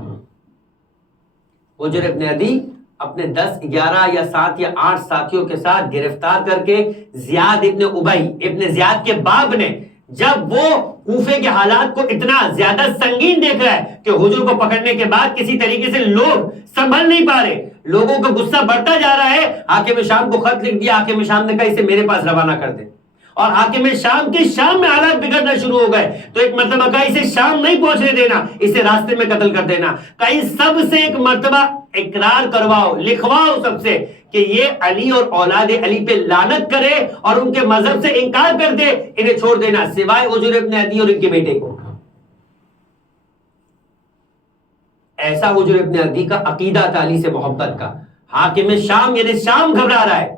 حجر ابن عدی اپنے 10 11 یا 7 یا 8 ساتھیوں کے ساتھ گرفتار کر کے زیاد ابن ابی ابن زیاد کے باپ نے، جب وہ کوفے کے حالات کو اتنا زیادہ سنگین دیکھ رہا ہے کہ حجر کو پکڑنے کے بعد کسی طریقے سے لوگ سنبھل نہیں پا رہے، لوگوں کا غصہ بڑھتا جا رہا ہے، حاکم شام کو خط لکھ دیا۔ حاکم شام نے کہا اسے میرے پاس روانہ کر دے، اور حاکم شام کے شام میں حالات بگڑنا شروع ہو گئے تو ایک مرتبہ کہا اسے شام نہیں پہنچنے دینا، اسے راستے میں قتل کر دینا۔ کہیں سب سے ایک مرتبہ اقرار کرواؤ، لکھواؤ سب سے کہ یہ علی اور اولاد علی پہ لعنت کرے اور ان کے مذہب سے انکار کر دے، انہیں چھوڑ دینا سوائے حجر ابن عدی اور ان کے بیٹے کو۔ ایسا حجر ابن عدی کا عقیدہ تھا علی سے محبت کا۔ حاکم شام یعنی شام گھبرا رہا ہے،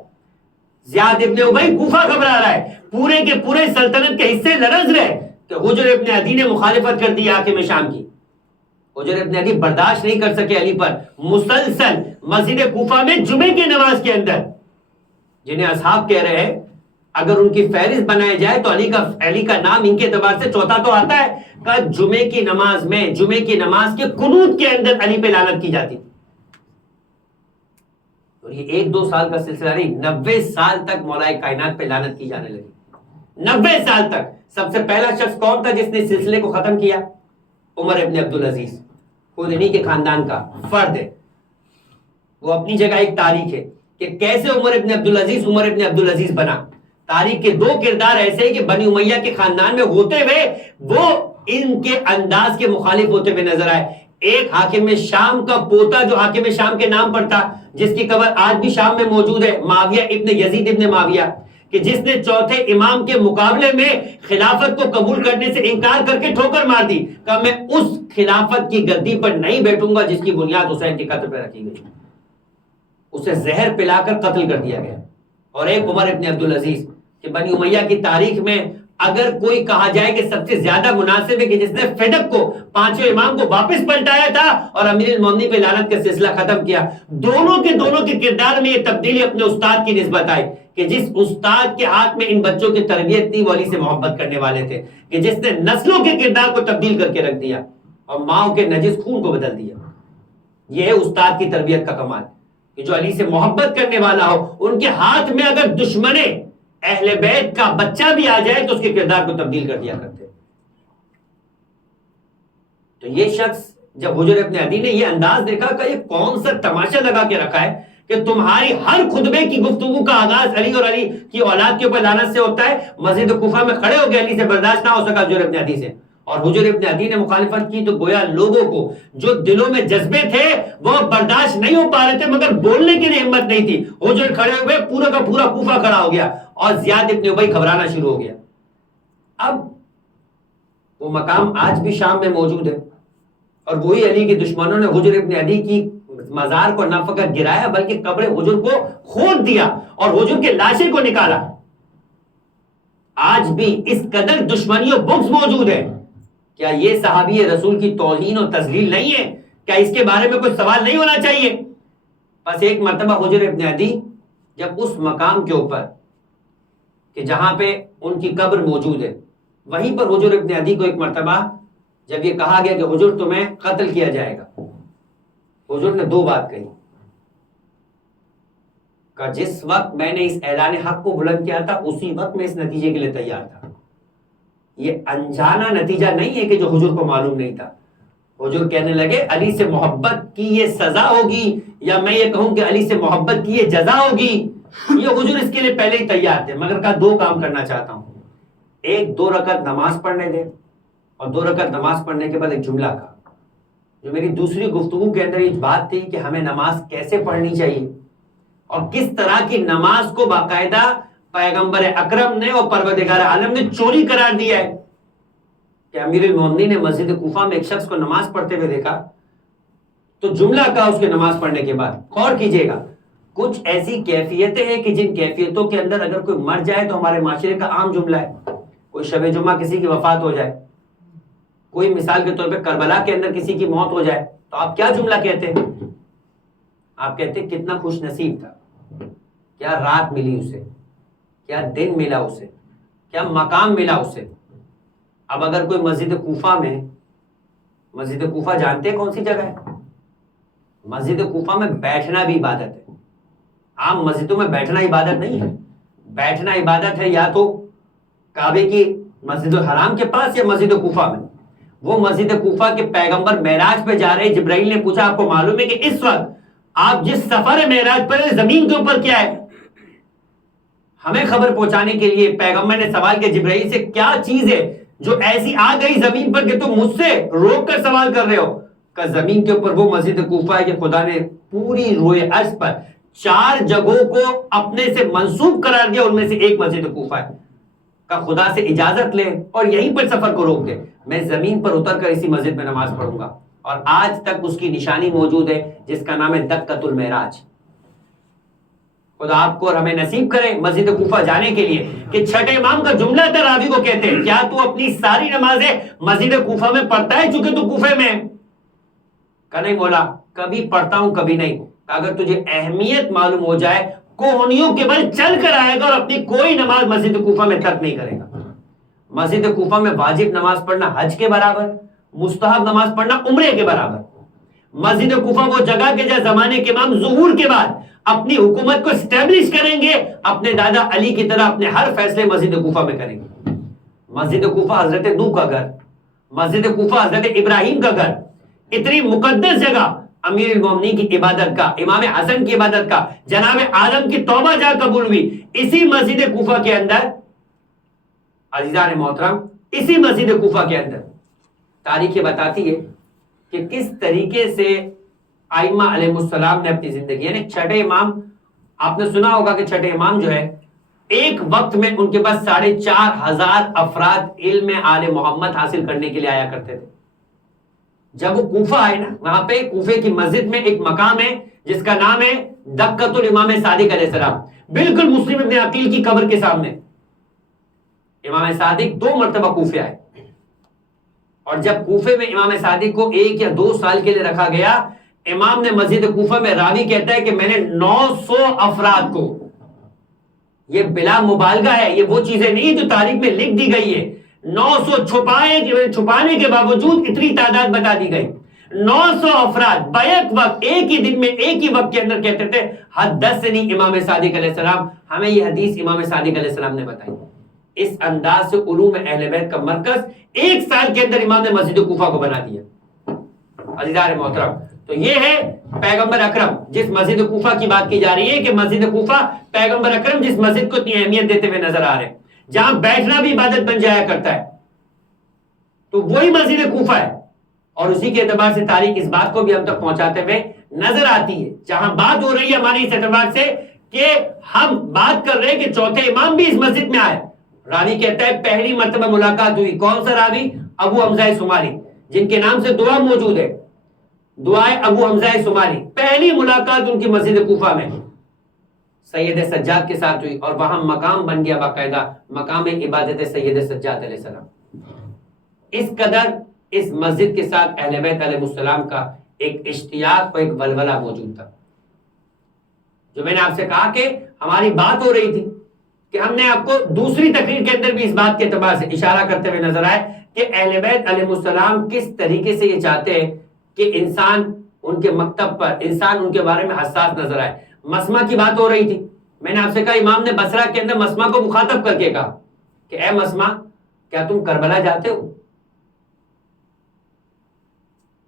زیاد ابن ابی کوفہ گھبرا رہا ہے، پورے کے پورے سلطنت کے حصے لرز رہے کہ حجر ابن عدی نے مخالفت کر دی حاکم شام کی۔ حجر ابن عدی برداشت نہیں کر سکے علی پر، مسلسل مسجد کوفہ میں جمعے کی نماز کے اندر، جنہیں اصحاب کہہ رہے ہیں اگر ان کی فہرست بنائی جائے تو علی کا نام ان کے اعتبار سے چوتھا تو آتا ہے، کہ جمعے کی نماز میں، جمعے کی نماز کے قنوت کے اندر علی پہ لعنت کی جاتی۔ اور یہ 1-2 سال کا سلسلہ نہیں، 90 سال تک مولا کائنات پہ لعنت کی جانے لگی، 90 سال تک۔ سب سے پہلا شخص کون تھا جس نے سلسلے کو ختم کیا؟ عمر ابن عبدالعزیز، خود انہی کے خاندان کا فرد ہے، وہ اپنی جگہ ایک تاریخ ہے کہ کیسے عمر ابن عبدالعزیز بنا۔ تاریخ کے 2 کردار ایسے ہیں کہ بنی امیہ کے خاندان میں ہوتے ہوئے وہ ان کے انداز کے مخالف ہوتے ہوئے نظر آئے۔ ایک حاکم شام کا پوتا جو حاکم شام کے نام پر تھا، جس کی قبر آج بھی شام میں موجود ہے، معاویہ ابن یزید ابن معاویہ، کہ جس نے چوتھے امام کے مقابلے میں خلافت کو قبول کرنے سے انکار کر کے ٹھوکر مار دی، کہ میں اس خلافت کی گدی پر نہیں بیٹھوں گا جس کی بنیاد حسین کے قتل پہ رکھی گئی۔ اسے زہر پلا کر قتل کر دیا گیا۔ اور ایک عمر ابن عبدالعزیز کہ بنی امیہ کی تاریخ میں اگر کوئی کہا جائے کہ سب سے زیادہ مناسب ہے کہ جس نے فدق کو، 5ویں امام کو واپس پلٹایا تھا اور امیر المومنین پہ لعنت کا سلسلہ ختم کیا، دونوں کے کردار میں یہ تبدیلی اپنے استاد کی نسبت آئی کہ جس استاد کے ہاتھ میں ان بچوں کی تربیت تھی وہ علی سے محبت کرنے والے تھے، کہ جس نے نسلوں کے کردار کو تبدیل کر کے رکھ دیا اور ماؤں کے نجس خون کو بدل دیا۔ یہ ہے استاد کی تربیت کا کمال، کہ جو علی سے محبت کرنے والا ہو، ان کے ہاتھ میں اگر دشمن اہل بیت کا بچہ بھی آ جائے تو اس کے کردار کو تبدیل کر دیا کرتے۔ تو یہ شخص جب حجر ابن عدی نے یہ انداز دیکھا کہ یہ کون سا تماشا لگا کے رکھا ہے کہ تمہاری ہر خطبے کی گفتگو کا آغاز علی اور علی کی اولاد کے اوپر لعنت سے ہوتا ہے، مسجد کوفہ میں کھڑے ہو گئے، علی سے برداشت نہ ہو سکا حجر ابن عدی سے، اور حجر ابن عدی نے مخالفت کی تو گویا لوگوں کو جو دلوں میں جذبے تھے وہ برداشت نہیں ہو پا رہے تھے، مگر بولنے کی ہمت نہیں تھی۔ حجر کھڑے ہوئے، پورا کا پورا کوفہ کھڑا ہو گیا اور زیاد ابن ابی گھبرانا شروع ہو گیا۔ اب وہ مقام آج بھی شام میں موجود ہے، اور وہی علی کے دشمنوں نے حجر ابن عدی کی مزار کو نہ فقط گرایا بلکہ قبر حجر کو کھود دیا اور حجر کے لاشیں کو نکالا۔ آج بھی اس قدر دشمنی و بغض موجود ہے۔ کیا یہ صحابی رسول کی توہین و تذلیل نہیں ہے؟ کیا اس کے بارے میں کوئی سوال نہیں ہونا چاہیے؟ بس ایک مرتبہ حجر ابن عدی جب اس مقام کے اوپر کہ جہاں پہ ان کی قبر موجود ہے، وہیں پر حجر ابن عدی کو ایک مرتبہ جب یہ کہا گیا کہ حجر تمہیں قتل کیا جائے گا، حجر نے 2 بات کہی، کہ جس وقت میں نے اس اعلان حق کو بلند کیا تھا اسی وقت میں اس نتیجے کے لیے تیار تھا۔ یہ انجانا نتیجہ نہیں ہے کہ جو حجر کو معلوم نہیں تھا۔ حجر کہنے لگے علی سے محبت کی یہ سزا ہوگی، یا میں یہ کہوں کہ علی سے محبت کی یہ جزا ہوگی، یہ حجر اس کے لیے پہلے ہی تیار تھے، مگر کہا 2 کام کرنا چاہتا ہوں، ایک 2 رکعت نماز پڑھنے دے، اور 2 رکعت نماز پڑھنے کے بعد ایک جملہ کہا جو میری دوسری گفتگو کے اندر یہ بات تھی کہ ہمیں نماز کیسے پڑھنی چاہیے اور کس طرح کی نماز کو باقاعدہ پیغمبر اکرم نے اور پروردگار عالم نے چوری قرار دیا ہے، کہ امیر المومنین نے مسجد کوفہ میں ایک شخص کو نماز پڑھتے ہوئے دیکھا تو جملہ کہا اس کے نماز پڑھنے کے بعد، غور کیجئے گا، کچھ ایسی کیفیتیں ہیں کہ جن کیفیتوں کے اندر اگر کوئی مر جائے تو ہمارے معاشرے کا عام جملہ ہے. کوئی شب جمعہ کسی کی وفات ہو جائے, کوئی مثال کے طور پہ کربلا کے اندر کسی کی موت ہو جائے, تو آپ کیا جملہ کہتے ہیں؟ آپ کہتے ہیں کتنا خوش نصیب تھا, کیا رات ملی اسے, کیا دن ملا اسے, کیا مقام ملا اسے. اب اگر کوئی مسجد کوفہ میں, مسجد کوفہ جانتے ہیں کون سی جگہ ہے؟ مسجد کوفہ میں بیٹھنا بھی عبادت ہے. عام مسجدوں میں بیٹھنا عبادت نہیں ہے. بیٹھنا عبادت ہے یا تو کعبے کی مسجد الحرام کے پاس یا مسجد کوفہ میں. وہ مسجد کوفہ کے پیغمبر معراج پہ جا رہے, جبرائیل نے پوچھا آپ کو معلوم ہے کہ اس وقت آپ جس سفر معراج پر زمین کے اوپر کیا ہے؟ ہمیں خبر پہنچانے کے لیے پیغمبر نے سوال کیا جبرائیل سے, کیا چیز ہے جو ایسی آ گئی زمین پر کہ تم مجھ سے روک کر سوال کر رہے ہو؟ کہ زمین کے اوپر وہ مسجد کوفہ ہے کہ خدا نے پوری روئے عرش پر 4 جگہوں کو اپنے سے منسوب قرار دیا, ان میں سے ایک مسجد کوفہ ہے. کہ خدا سے اجازت لے اور یہیں پر سفر کو روک دے, میں زمین پر اتر کر اسی مسجد میں نماز پڑھوں گا. اور آج تک اس کی نشانی موجود ہے جس کا نام ہے دکۃ المعراج. خدا آپ کو اور ہمیں نصیب کرے مسجد کوفہ جانے کے لیے کہ چھٹے امام کا جملہ تراویح کو کہتے ہیں. کیا تو اپنی ساری نمازیں مسجد کوفہ میں پڑھتا ہے چونکہ تو کوفے میں ہے؟ کہ نہیں مولا, کبھی پڑھتا ہوں کبھی نہیں. اگر تجھے اہمیت معلوم ہو جائے کوہنیوں کے بل چل کر آئے گا اور اپنی کوئی نماز مسجد کوفہ میں ترک نہیں کرے گا. مسجد کوفہ میں واجب نماز پڑھنا حج کے برابر, مستحب نماز پڑھنا عمرے کے برابر. مسجد کوفہ وہ جگہ کے جہاں زمانے کے امام ظہور کے بعد اپنی حکومت کو اسٹیبلش کریں گے, اپنے دادا علی کی طرح اپنے ہر فیصلے مسجد کوفہ میں کریں گے. مسجد کوفہ حضرت نوح کا گھر, مسجد کوفہ حضرت ابراہیم کا گھر, اتنی مقدس جگہ, امیر المومنین کی عبادت کا, امام حسن کی عبادت کا, جناب آدم کی توبہ جا قبول ہوئی اسی مسجد کوفہ کے اندر. عزیزان محترم, اسی مسجد کوفہ کے اندر تاریخ بتاتی ہے کہ کس طریقے سے ائمہ علیہ السلام نے اپنی زندگی, یعنی چھٹے امام, آپ نے سنا ہوگا کہ چھٹے امام جو ہے ایک وقت میں ان کے پاس 4,500 افراد علم آل محمد حاصل کرنے کے لیے آیا کرتے تھے. جب وہ کوفہ آئے نا, وہاں پہ کوفے کی مسجد میں ایک مقام ہے جس کا نام ہے دکۃ الامام صادق علیہ السلام, بالکل مسلم ابن عقیل کی قبر کے سامنے. امام صادق 2 مرتبہ کوفے آئے, اور جب کوفے میں امام صادق کو 1 یا 2 سال کے لیے رکھا گیا, امام نے مسجد کوفہ میں, راوی کہتا ہے کہ میں نے 900 افراد کو, یہ بلا مبالغہ ہے, یہ وہ چیزیں نہیں جو تاریخ میں لکھ دی گئی ہے, 900 چھپانے کے باوجود اتنی تعداد بتا دی گئی. 900 افراد بیک وقت ایک ہی دن میں ایک ہی وقت کے اندر کہتے تھے حدثنی امام صادق علیہ السلام, ہمیں یہ حدیث امام صادق علیہ السلام نے بتائی. اس انداز سے علوم اہل بیت کا مرکز 1 سال کے اندر امام نے مسجد کوفہ کو بنا دیا. عزیزان محترم, تو یہ ہے پیغمبر اکرم جس مسجد کوفہ کی بات کی جا رہی ہے کہ مسجد کوفہ پیغمبر اکرم جس مسجد کو اتنی اہمیت دیتے ہوئے نظر آ رہے ہیں, جہاں بیٹھنا بھی عبادت بن جایا کرتا ہے, تو وہی مسجد کوفہ ہے. اور اسی کے اعتبار سے تاریخ اس بات کو بھی ہم تک پہنچاتے ہوئے نظر آتی ہے, جہاں بات ہو رہی ہے ہماری اس اعتبار سے کہ ہم بات کر رہے ہیں کہ چوتھے امام بھی اس مسجد میں آئے. راوی کہتا ہے پہلی مرتبہ ملاقات ہوئی, کون سا راوی؟ ابو حمزہ سمالی, جن کے نام سے دعا موجود ہے, دعائے ابو حمزہ سمالی. پہلی ملاقات ان کی مسجد کوفہ میں سید سجاد کے ساتھ ہوئی, اور وہاں مقام بن گیا باقاعدہ مقام عبادت سید سجاد علیہ السلام. اس قدر اس مسجد کے ساتھ اہل بیت علیہ السلام کا ایک اشتیاق اور ایک ولولہ موجود تھا. جو میں نے آپ سے کہا کہ ہماری بات ہو رہی تھی کہ ہم نے آپ کو دوسری تقریر کے اندر بھی اس بات کے اعتبار سے اشارہ کرتے ہوئے نظر آئے کہ اہل بیت علیہ السلام کس طریقے سے یہ چاہتے ہیں کہ انسان ان کے مکتب پر, انسان ان کے بارے میں حساس نظر آئے. مسمع کی بات ہو رہی تھی, میں نے آپ سے کہا امام نے بصرہ کے اندر مسمع کو مخاطب کر کے کہا کہ اے مسمع, کیا تم کربلا جاتے ہو؟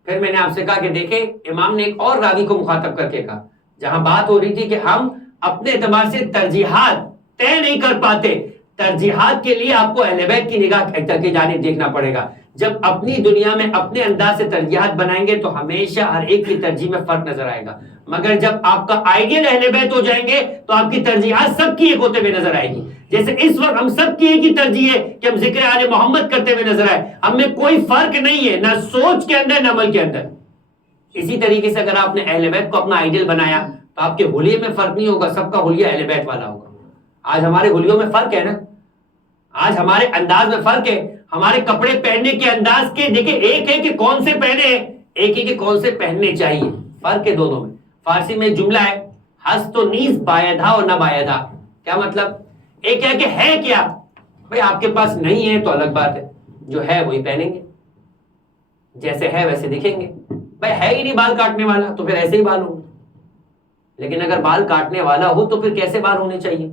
پھر میں نے آپ سے کہا کہ دیکھیں امام نے ایک اور راوی کو مخاطب کر کے کہا, جہاں بات ہو رہی تھی کہ ہم اپنے اعتبار سے ترجیحات طے نہیں کر پاتے, ترجیحات کے لیے آپ کو اہل بیت کی نگاہ کی جانب دیکھنا پڑے گا. جب اپنی دنیا میں اپنے انداز سے ترجیحات بنائیں گے تو ہمیشہ ہر ایک کی ترجیح میں فرق نظر آئے گا, مگر جب آپ کا آئیڈیل اہل بیت ہو جائیں گے تو آپ کی ترجیحات سب کی ایک ہوتے ہوئے نظر آئے گی. جیسے اس وقت ہم سب کی ایک ہی ترجیح ہے کہ ہم ذکر آل محمد کرتے ہوئے نظر آئے, ہم میں کوئی فرق نہیں ہے, نہ سوچ کے اندر نہ عمل کے اندر. اسی طریقے سے اگر آپ نے اہل بیت کو اپنا آئیڈیل بنایا تو آپ کے حلیے میں فرق نہیں ہوگا، سب کا حلیہ اہل بیت والا ہوگا۔ آج ہمارے حلیوں میں فرق ہے نا، آج ہمارے انداز میں فرق ہے، ہمارے کپڑے پہننے کے انداز کے دیکھیں، ایک ہے کہ کون سے پہنے ہیں، ایک ہے کہ کون سے پہننے چاہیے، فرق ہے دونوں میں۔ فارسی میں ایک جملہ ہے، ہست و نیز بایدھا اور نہ بایدھا، کیا مطلب؟ ایک ہے کیا بھائی، آپ کے پاس نہیں ہے تو الگ بات ہے، جو ہے وہی پہنیں گے، جیسے ہے ویسے دکھیں گے۔ بھائی ہے ہی نہیں بال کاٹنے والا تو پھر ایسے ہی بال ہوں گے، لیکن اگر بال کاٹنے والا ہو تو پھر کیسے بال ہونے چاہیے؟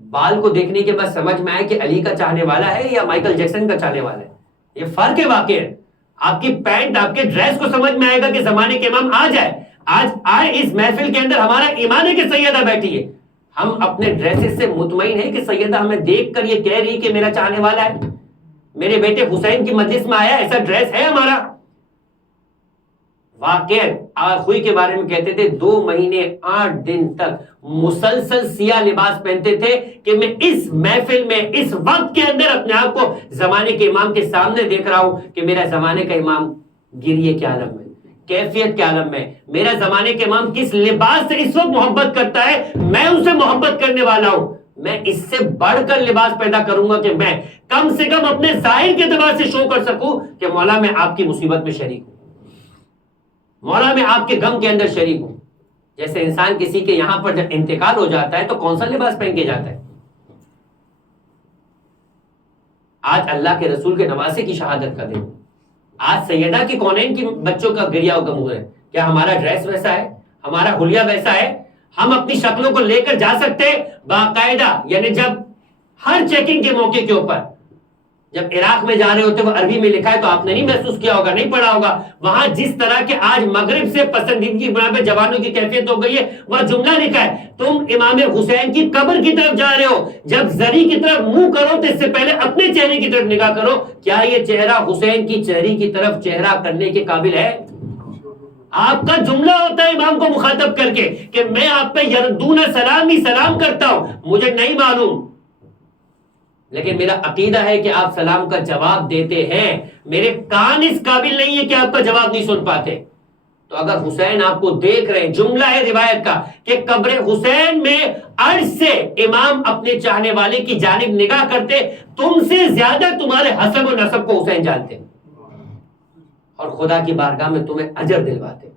بال کو دیکھنے کے بعد سمجھ میں آئے کہ علی کا چاہنے والا ہے یا مائیکل جیکسن کا چاہنے والا ہے، یہ فرق ہے واقع ہے۔ آپ کی پینٹ، آپ کے ڈریس کو سمجھ میں آئے گا کہ زمانے کے امام آ جائے، آج آئے اس محفل کے اندر، ہمارا ایمان ہے کہ سیدہ بیٹھی ہے، ہم اپنے ڈریسز سے مطمئن ہیں کہ سیدہ ہمیں دیکھ کر یہ کہہ رہی کہ میرا چاہنے والا ہے، میرے بیٹے حسین کی مجلس میں آیا، ایسا ڈریس ہے ہمارا۔ واقعہ خوئی کے بارے میں کہتے تھے 2 مہینے 8 دن تک مسلسل سیاہ لباس پہنتے تھے کہ میں اس محفل میں اس وقت کے اندر اپنے آپ کو زمانے کے امام کے سامنے دیکھ رہا ہوں کہ میرا زمانے کا امام گریے کے عالم میں، کیفیت کے عالم میں، میرا زمانے کے امام کس لباس سے اس وقت محبت کرتا ہے، میں ان سے محبت کرنے والا ہوں۔ میں اس سے بڑھ کر لباس پیدا کروں گا کہ میں کم سے کم اپنے ظاہر کے اعتبار سے شو کر سکوں کہ مولا میں آپ کی مصیبت میں شریک ہوں، مولا میں آپ کے غم کے اندر شریک ہوں۔ جیسے انسان کسی کے یہاں پر جب انتقال ہو جاتا ہے تو کون سا لباس پہن کے جاتا ہے؟ آج اللہ کے رسول کے نواسے کی شہادت کا دن، آج سیدہ کی کونین کی بچوں کا گریا و غم ہو رہا ہے، کیا ہمارا ڈریس ویسا ہے، ہمارا حلیہ ویسا ہے؟ ہم اپنی شکلوں کو لے کر جا سکتے باقاعدہ، یعنی جب ہر چیکنگ کے موقع کے اوپر، جب عراق میں جا رہے ہوتے وہ عربی میں لکھا ہے تو آپ نے نہیں محسوس کیا ہوگا، نہیں پڑھا ہوگا، وہاں جس طرح کے آج مغرب سے پسندیدگی بنا پہ جوانوں کی کیفیت ہو گئی ہے، وہ جملہ لکھا ہے، تم امام حسین کی قبر کی طرف جا رہے ہو، جب زری کی طرف منہ کرو تو اس سے پہلے اپنے چہرے کی طرف نگاہ کرو، کیا یہ چہرہ حسین کی چہرے کی طرف چہرہ کرنے کے قابل ہے؟ آپ کا جملہ ہوتا ہے امام کو مخاطب کر کے کہ میں آپ پہ یردون سلامی سلام کرتا ہوں، مجھے نہیں معلوم، لیکن میرا عقیدہ ہے کہ آپ سلام کا جواب دیتے ہیں، میرے کان اس قابل نہیں ہے کہ آپ کا جواب نہیں سن پاتے۔ تو اگر حسین آپ کو دیکھ رہے ہیں، جملہ ہے روایت کا کہ قبر حسین میں عرش سے امام اپنے چاہنے والے کی جانب نگاہ کرتے، تم سے زیادہ تمہارے حسب و نسب کو حسین جانتے، اور خدا کی بارگاہ میں تمہیں اجر دلواتے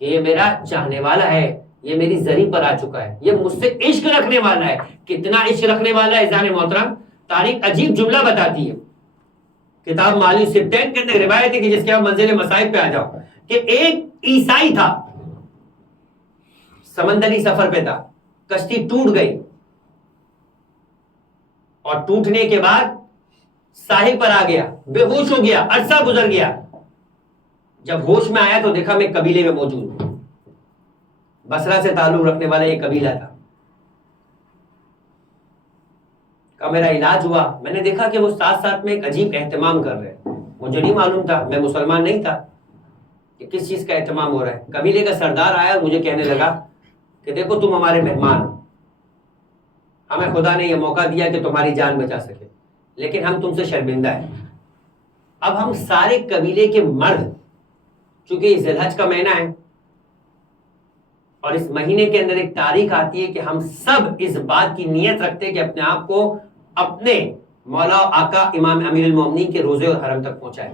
کہ یہ میرا چاہنے والا ہے، یہ میری زری پر آ چکا ہے، یہ مجھ سے عشق رکھنے والا ہے۔ کتنا عشق رکھنے والا ہے اذان محترم، تاریخ عجیب جملہ بتاتی ہے، کتاب مالی سبتین کے اندر روایت ہے کہ جس کے آپ منزل مصائب پہ آ جاؤ، کہ ایک عیسائی تھا، سمندری سفر پہ تھا، کشتی ٹوٹ گئی، اور ٹوٹنے کے بعد ساحل پر آ گیا، بے ہوش ہو گیا، عرصہ گزر گیا، جب ہوش میں آیا تو دیکھا میں قبیلے میں موجود ہوں، بصرہ سے تعلق رکھنے والا یہ قبیلہ تھا، کا میرا علاج ہوا، میں نے دیکھا کہ وہ ساتھ ساتھ میں ایک عجیب اہتمام کر رہے ہیں، مجھے نہیں معلوم تھا، میں مسلمان نہیں تھا کہ کس چیز کا اہتمام ہو رہا ہے۔ قبیلے کا سردار آیا اور مجھے کہنے لگا کہ دیکھو تم ہمارے مہمان ہو، ہمیں خدا نے یہ موقع دیا کہ تمہاری جان بچا سکے، لیکن ہم تم سے شرمندہ ہیں، اب ہم سارے قبیلے کے مرد، چونکہ یہ ذی الحج کا مہینہ ہے اور اس مہینے کے اندر ایک تاریخ آتی ہے کہ ہم سب اس بات کی نیت رکھتے ہیں کہ اپنے آپ کو اپنے مولا و آقا امام امیر المومنین کے روزے اور حرم تک پہنچائیں۔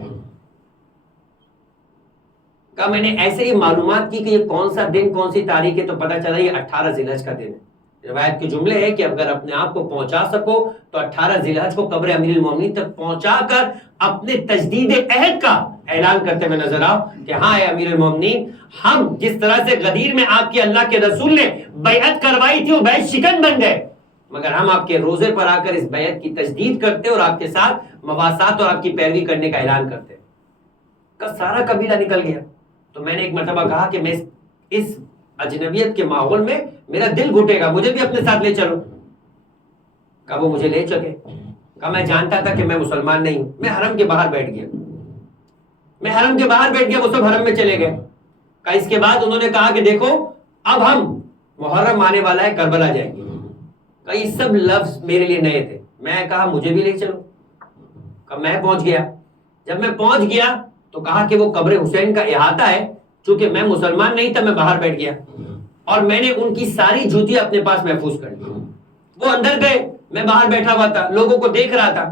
کہ میں نے ایسے ہی معلومات کی کہ یہ کون سا دن کون سی تاریخ ہے، تو پتہ چلا یہ 18 ذی الحج کا دن ہے۔ روایت کے جملے ہیں کہ اگر اپنے آپ کو پہنچا سکو تو 18 ذی الحج کو قبر امیر المومنین تک پہنچا کر اپنے تجدید عہد کا اعلان کرتے ہوئے نظر آؤ کہ ہاں اے امیر المومنین، ہم جس طرح سے غدیر میں آپ کے اللہ کے رسول نے بیعت کروائی تھی وہ بیعت شکن بن گئے، مگر ہم آپ کے روزے پر آ کر اس بیعت کی تجدید کرتے اور آپ کے ساتھ مواسات اور آپ کی پیروی کرنے کا اعلان کرتے۔ کا سارا قبیلہ نکل گیا۔ تو میں نے ایک مرتبہ کہا کہ میں اس اجنبیت کے ماحول میں میرا دل گھٹے گا، مجھے بھی اپنے ساتھ لے چلو۔ کہا وہ مجھے لے چلے۔ کہا میں جانتا تھا کہ میں مسلمان نہیں ہوں، میں حرم کے باہر بیٹھ گیا، میں حرم کے باہر بیٹھ گیا، وہ سب حرم میں چلے گئے۔ کہا اس کے بعد انہوں نے کہا کہ دیکھو اب ہم محرم آنے والا ہے، کربلا جائیں گے۔ کہا یہ سب لفظ میرے لیے نئے تھے، میں کہا مجھے بھی لے چلو۔ کہا میں پہنچ گیا، جب میں پہنچ گیا تو کہا کہ وہ قبر حسین کا احاطہ ہے، چونکہ میں مسلمان نہیں تھا، میں باہر بیٹھ گیا اور میں نے ان کی ساری جوتیاں اپنے پاس محفوظ کر لی. وہ اندر گئے، میں باہر بیٹھا ہوا تھا، لوگوں کو دیکھ رہا تھا،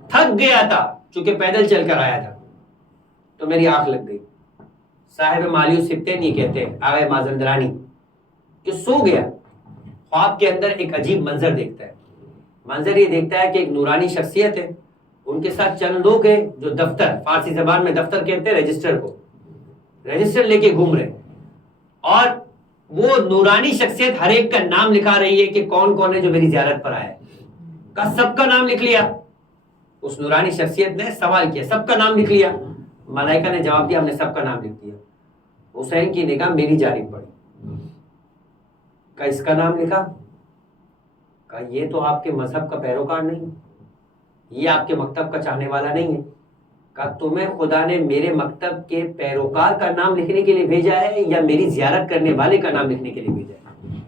تھک گیا تھا چونکہ پیدل چل کر آیا تھا. تو میری آنکھ لگ گئی. صاحب مالیو سبتین یہ کہتے ہیں، آغا مازندرانی، کہ سو گیا، خواب کے اندر ایک عجیب منظر دیکھتا ہے. منظر یہ دیکھتا ہے کہ ایک نورانی شخصیت ہے، ان کے ساتھ چند لوگ ہیں جو دفتر، فارسی زبان میں دفتر کہتے ہیں رجسٹر کو، رجسٹر لے کے گھوم رہے، اور وہ نورانی شخصیت ہر ایک کا نام لکھا رہی ہے کہ کون کون ہے جو میری زیارت پر آیا ہے. کہا سب کا نام لکھ لیا. اس نورانی شخصیت نے سوال کیا، سب کا نام لکھ لیا؟ ملائکہ نے جواب دیا، ہم نے سب کا نام لکھ دیا. حسین کی نگاہ میری جانب پڑی. کہا اس کا نام لکھا؟ کہا یہ تو آپ کے مذہب کا پیروکار نہیں، یہ آپ کے مکتب کا چاہنے والا نہیں ہے. کہا تمہیں خدا نے میرے مکتب کے پیروکار کا نام لکھنے کے لیے بھیجا ہے یا میری زیارت کرنے والے کا نام لکھنے کے لیے بھیجا ہے؟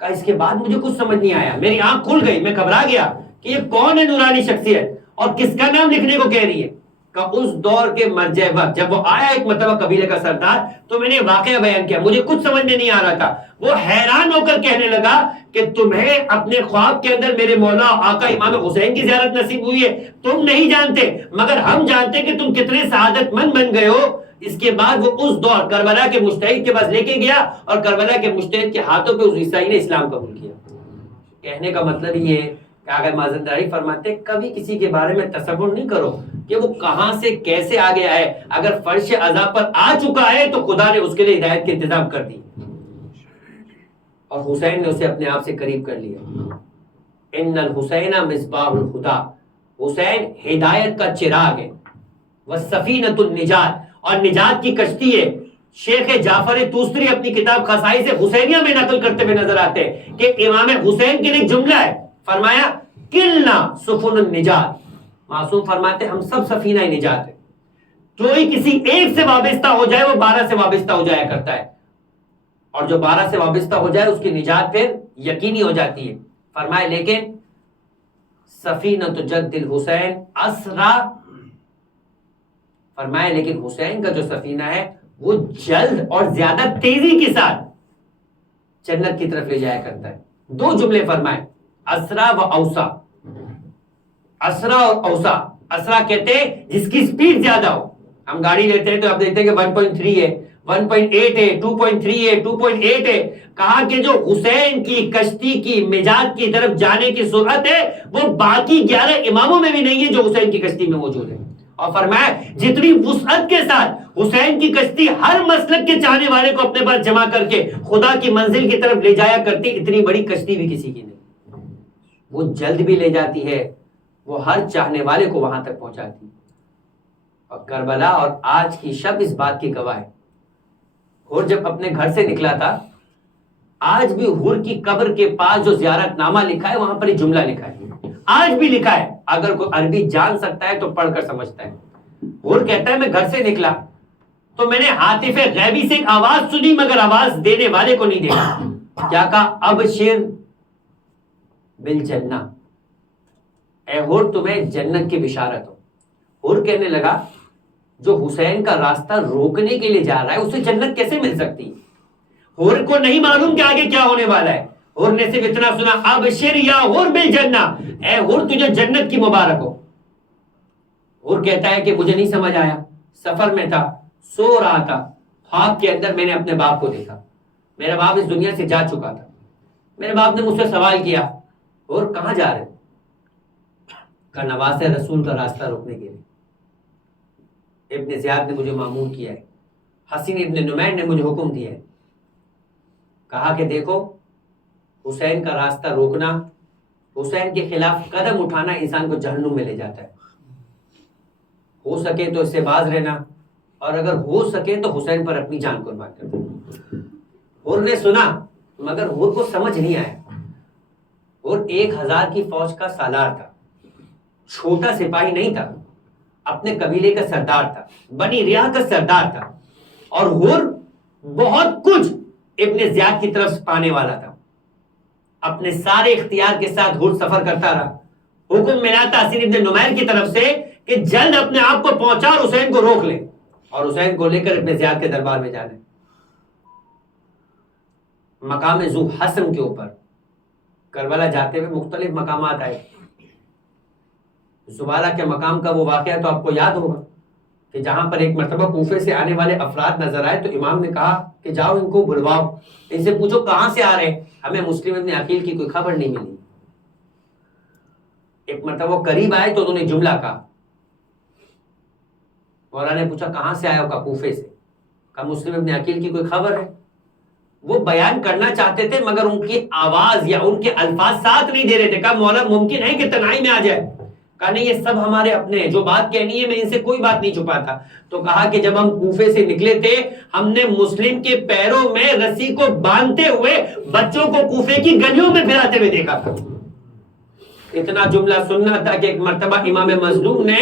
کہا اس کے بعد مجھے کچھ سمجھ نہیں آیا، میری آنکھ کھل گئی، میں گھبرا گیا کہ یہ کون ہے نورانی شخصیت اور کس کا نام لکھنے کو کہہ رہی ہے. کہ اس دور کے مرجع وقت جب وہ آیا ایک مرتبہ قبیلے کا سردار، تو میں نے واقعہ بیان کیا، مجھے کچھ سمجھ میں نہیں آ رہا تھا. وہ حیران ہو کر کہنے لگا کہ تمہیں اپنے خواب کے اندر میرے مولا آقا امام حسین کی زیارت نصیب ہوئی ہے، تم نہیں جانتے مگر ہم جانتے کہ تم کتنے سعادت مند بن گئے ہو. اس کے بعد وہ اس دور کربلا کے مجتہد کے پاس لے کے گیا اور کربلا کے مجتہد کے ہاتھوں پہ اس عیسائی نے اسلام قبول کیا. کہنے کا مطلب یہ ہے کہ اگر مازندرانی فرماتے کبھی کسی کے بارے میں تصور نہیں کرو کہ وہ کہاں سے کیسے آ گیا ہے، اگر فرش عذاب پر آ چکا ہے تو خدا نے اس کے لیے ہدایت کے انتظام کر دی اور حسین نے اسے اپنے آپ سے قریب کر لیا. ان الحسین مصباح الہدی، حسین ہدایت کا چراغ ہے، والسفینۃ النجات، اور نجات کی کشتی ہے. شیخ جعفر طوسری اپنی کتاب خصائص حسینیہ میں نقل کرتے ہوئے نظر آتے ہیں کہ امام حسین کے لیے ایک جملہ ہے، فرمایا کلنا سفن النجات. معصوم فرماتے ہم سب سفینہ نجات ہے، کوئی کسی ایک سے وابستہ ہو جائے وہ 12 سے وابستہ ہو جایا کرتا ہے، اور جو 12 سے وابستہ ہو جائے اس کی نجات پھر یقینی ہو جاتی ہے. فرمائے لیکن سفینۃ جد الحسین اسرا، فرمایا لیکن حسین کا جو سفینہ ہے وہ جلد اور زیادہ تیزی کے ساتھ جنت کی طرف لے جایا کرتا ہے. 2 جملے فرمائے، اسرا و اوسا. اسرا اور اوسا، اسرا کہتے ہیں جس کی سپیڈ زیادہ ہو. ہم گاڑی لیتے ہیں تو آپ دیکھتے ہیں کہ 1.3 ہے، 1.8 ہے، 2.3 ہے، 2.8 ہے. کہا کہ جو حسین کی کشتی کی مجاد کی طرف جانے کی سرعت ہے وہ باقی 11 اماموں میں بھی نہیں ہے جو حسین کی کشتی میں موجود ہے. اور فرمایا جتنی وسعت کے ساتھ حسین کی کشتی ہر مسلک کے چاہنے والے کو اپنے پاس جمع کر کے خدا کی منزل کی طرف لے جایا کرتی، اتنی بڑی کشتی بھی کسی کی نہیں. وہ جلد بھی لے جاتی ہے، وہ ہر چاہنے والے کو وہاں تک پہنچاتی. اور کربلا اور آج کی شب اس بات کی گواہ ہے. اور جب اپنے گھر سے نکلا تھا، آج بھی حور کی قبر کے پاس جو زیارت نامہ لکھا ہے وہاں پر ایک جملہ لکھا ہے، آج بھی لکھا ہے. اگر کوئی عربی جان سکتا ہے تو پڑھ کر سمجھتا ہے. حور کہتا ہے میں گھر سے نکلا تو میں نے ہاتف غیبی سے ایک آواز سنی مگر آواز دینے والے کو نہیں دیکھا. کیا کہا؟ ابشر بالجنہ، اے حور تمہیں جنت کی بشارت ہو. حور کہنے لگا جو حسین کا راستہ روکنے کے لیے جا رہا ہے اسے جنت کیسے مل سکتی؟ حور کو نہیں معلوم کہ آگے کیا ہونے والا ہے. حور نے صرف اتنا سنا ابشر یا حور بالجنہ، اے حور تجھے جنت کی مبارک ہو. حور کہتا ہے کہ مجھے نہیں سمجھ آیا، سفر میں تھا، سو رہا تھا، خواب کے اندر میں نے اپنے باپ کو دیکھا. میرا باپ اس دنیا سے جا چکا تھا. میرے باپ نے مجھ سے سوال کیا اور کہاں جا رہے؟ کا نواز رسول کا راستہ روکنے کے لیے. ابن زیاد نے مجھے مامور کیا ہے، حسین ابن نمیر نے مجھے حکم دیا ہے. کہا کہ دیکھو حسین کا راستہ روکنا، حسین کے خلاف قدم اٹھانا انسان کو جہنم میں لے جاتا ہے. ہو سکے تو اس سے باز رہنا، اور اگر ہو سکے تو حسین پر اپنی جان قربان کر دو. حور نے سنا مگر حور کو سمجھ نہیں آیا. حور 1000 کی فوج کا سالار تھا، چھوٹا سپاہی نہیں تھا، اپنے قبیلے کا سردار تھا، بنی ریاح کا سردار تھا. اور حور بہت کچھ ابن زیاد کی طرف سے پانے والا تھا. اپنے سارے اختیار کے ساتھ حور سفر کرتا رہا. حکم ملا تھا حسین ابن نمیر کی طرف سے کہ جلد اپنے آپ کو پہنچا اور حسین کو روک لے. اور حسین کو لے کر ابن زیاد کے دربار میں جانے. مقام ذو حسن کے اوپر کربلا جاتے ہوئے مختلف مقامات آئے. زبالہ کے مقام کا وہ واقعہ تو آپ کو یاد ہوگا کہ جہاں پر ایک مرتبہ کوفے سے آنے والے افراد نظر آئے تو امام نے کہا کہ جاؤ ان کو بلواؤ، ان سے پوچھو کہاں سے آ رہے ہیں، ہمیں مسلم ابن عقیل کی کوئی خبر نہیں ملی. ایک مرتبہ وہ قریب آئے تو انہوں نے جملہ کہا. مولانا نے پوچھا کہاں سے آئے ہو؟ کہا کوفے سے. کہا مسلم ابن عقیل کی کوئی خبر ہے؟ وہ بیان کرنا چاہتے تھے مگر ان کی آواز یا ان کے الفاظ ساتھ نہیں دے رہے تھے. کہا مولانا ممکن ہے کہ تنہائی میں آ جائے؟ کہا نہیں، یہ سب ہمارے اپنے ہیں، جو بات کہنی ہے میں ان سے کوئی بات نہیں چھپاتا. تو کہا کہ جب ہم کوفے سے نکلے تھے ہم نے مسلم کے پیروں میں رسی کو باندھتے ہوئے بچوں کو کوفے کی گلیوں میں پھراتے ہوئے دیکھا تھا. اتنا جملہ سننا تھا کہ ایک مرتبہ امام مظلوم نے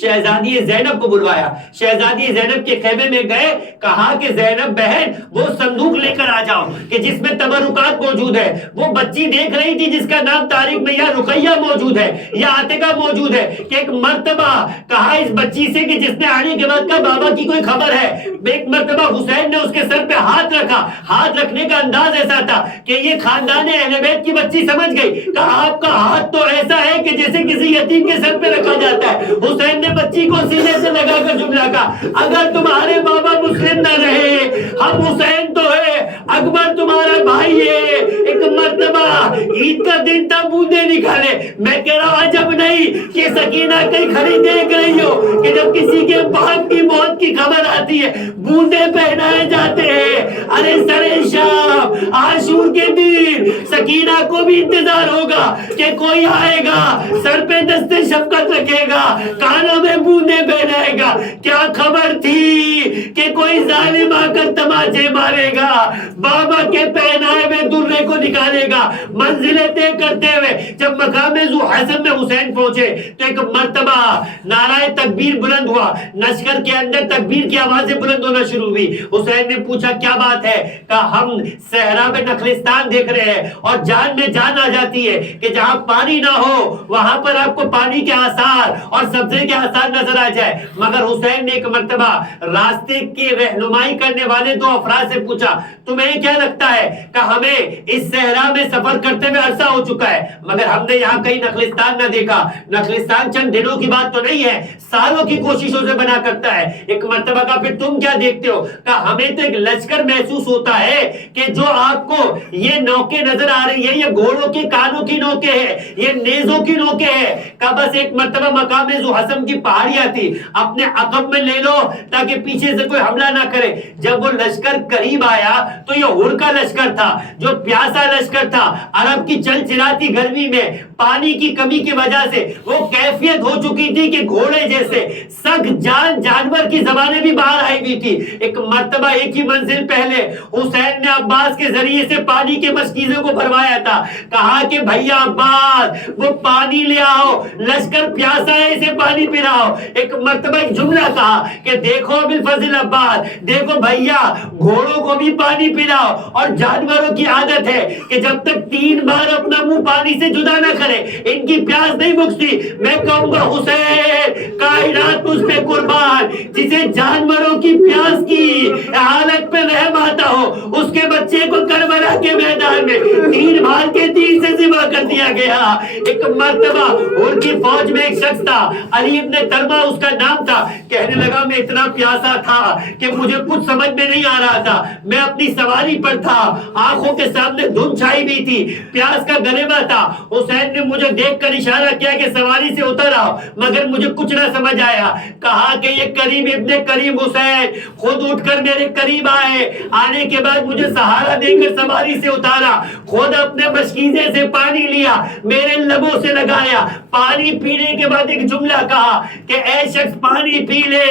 شہزادی زینب کو بلوایا. شہزادی زینب کے خیمے میں گئے، کہا کہ زینب بہن وہ صندوق لے کر آ جاؤ کہ جس میں تبرکات موجود ہے. وہ بچی دیکھ رہی تھی جس کا نام تاریخ میں یا رقیہ موجود ہے یا عاتقہ موجود ہے کہ ایک مرتبہ کہا اس بچی سے کہ جس نے آنے کے بعد کہا بابا کی کوئی خبر ہے. ایک مرتبہ حسین نے اس کے سر پہ ہاتھ رکھا. ہاتھ رکھنے کا انداز ایسا تھا کہ یہ خاندان اہل بیت کی بچی سمجھ گئی. کہا آپ کا ہاتھ تو ایسا ہے کہ جیسے کسی یتیم کے سر پہ رکھا جاتا ہے. حسین نے بچی کو سینے سے لگا کر جملہ کہا اگر تمہارے بابا مسلم نہ رہے ہم حسین تو ہے، اکبر تمہارا بھائی ہے. ایک مرتبہ عید کا دن تھا بوندے نکالے. میں کہہ رہا ہوں عجب نہیں کہ سکینہ کہیں کھڑی دیکھ رہی ہو کہ جب کسی کے باپ کی موت کی خبر آتی ہے بوندے پہنائے جاتے ہیں. ارے سرے شام عاشور کے دن سکینہ کو بھی انتظار ہوگا کہ کوئی آئے گا سر پہ دستے شفقت رکھے گا کانوں میں بوندے پہنائے گا. کیا خبر تھی کہ کوئی ظالم آ کر تماچے مارے گا، بابا کے پہنائے میں درے کو نکالے گا. منزلیں طے کرتے ہوئے جب مقام ذو حسن میں حسین پہنچے تو ایک مرتبہ نعرہ تکبیر بلند ہوا. لشکر کے اندر تکبیر کی آوازیں بلند ہونا شروع ہوئی. حسین نے پوچھا کیا بات ہے؟ کہا ہم صحرا میں نخلستان دیکھ رہے ہیں اور جان میں جان آ جاتی ہے کہ جہاں پانی نہ ہو وہاں پر آپ کو پانی کے آثار اور سبزے کے آثار نظر آ جائے. مگر حسین نے ایک مرتبہ راستے کی رہنمائی کرنے والے دو افراد سے پوچھا تمہیں کیا لگتا ہے؟ کہ ہمیں اس صحرا میں سفر کرتے ہوئے عرصہ ہو چکا ہے مگر ہم نے یہاں کہیں نخلستان نہ دیکھا. نخلستان چند دنوں کی بات تو نہیں ہے، سالوں کی کوششوں سے بنا کرتا ہے. ایک مرتبہ کا پھر تم کیا دیکھتے ہو؟ کہ ہمیں تو ایک لشکر محسوس ہوتا ہے کہ جو آپ کو یہ نوکیں نظر آ رہی ہے یہ گھوڑوں کے کانوں کی نوکیں ہیں، یہ نیزوں کی نوکیں ہیں. کہ بس ایک مرتبہ مقام ذو حسن کی پہاڑیاں تھی اپنے عقب میں لے لو تاکہ پیچھے سے کوئی حملہ نہ کرے. جب وہ لشکر قریب آیا تو یہ ہور کا لشکر تھا جو پیاسا لشکر تھا. عرب کی چل چلاتی گرمی میں پانی کی کمی کی وجہ سے وہ کیفیت ہو چکی تھی کہ گھوڑے جیسے سگ جان جانور کی زبانیں بھی باہر آئی ہوئی تھی. ایک مرتبہ ایک ہی منزل پہلے حسین نے عباس کے ذریعے سے پانی کے مشکیزوں کو بھروایا تھا. کہا کہ بھیا عباس وہ پانی لے آؤ، لشکر پیاسا ہے اسے پانی پلاؤ. ایک مرتبہ ایک جملہ کہا کہ دیکھو بالفضل عباس، دیکھو بھیا گھوڑوں کو بھی پانی پلاؤ اور جانوروں کی عادت ہے کہ جب تک 3 بار اپنا منہ پانی سے جدا نہ کرے ان کی پیاس نہیں بجھتی. میں کہوں گا حسین کائنات تجھ پہ قربان، جسے جانوروں کی پیاس کی حالت پہ رحم آتا ہو اس کے بچے کو کربلا کے میدان میں 3 بھال کے تیر سے ذبح کر دیا گیا. ایک مرتبہ ان کی فوج میں ایک شخص تھا علی ابن ترما اس کا نام تھا. کہنے لگا میں اتنا پیاسا تھا کہ مجھے کچھ سمجھ میں نہیں آ رہا تھا، میں اپنی سواری پر تھا، آنکھوں کے سامنے دھند چھائی ہوئی تھی، پیاس کا گلبہ تھا. حسین نے مجھے دیکھ کر اشارہ کیا کہ سواری سے اتر آؤ مگر مجھے کچھ نہ سمجھ آیا. کہا کہ یہ کریم ابن کریم حسین خود اٹھ کر میرے قریب آئے، آنے کے بعد مجھے سہارا دے کر سواری سے اتارا، خود اپنے مشکیزے سے پانی لیا میرے لبوں سے لگایا. پانی پینے کے بعد ایک جملہ کہا کہ اے شخص پانی پی لے،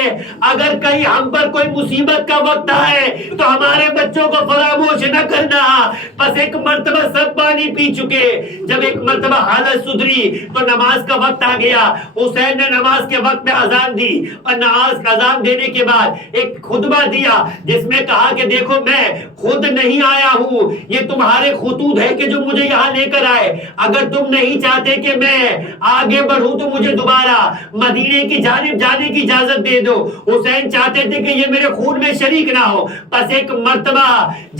اگر کہیں ہم پر کوئی مصیبت کا وقت آئے تو ہمارے بچوں کو فراموش نہ کرنا. بس ایک مرتبہ سب پانی پی چکے. جب ایک مرتبہ حالت سدھری تو نماز کا وقت آ گیا. حسین نے نماز کے وقت میں اذان دی اور نماز کا اذان دینے کے بعد ایک خطبہ دیا جس میں کہا کہ دیکھو میں خود نہیں آیا ہوں، یہ تمہارے خطوط ہے کہ جو مجھے یہاں لے کر آئے. اگر تم نہیں چاہتے کہ میں آگے بڑھوں تو مجھے دوبارہ مدینے کی جانب جانے کی اجازت دے دو۔ حسین چاہتے تھے کہ یہ میرے خون میں شریک نہ ہو۔ پس ایک مرتبہ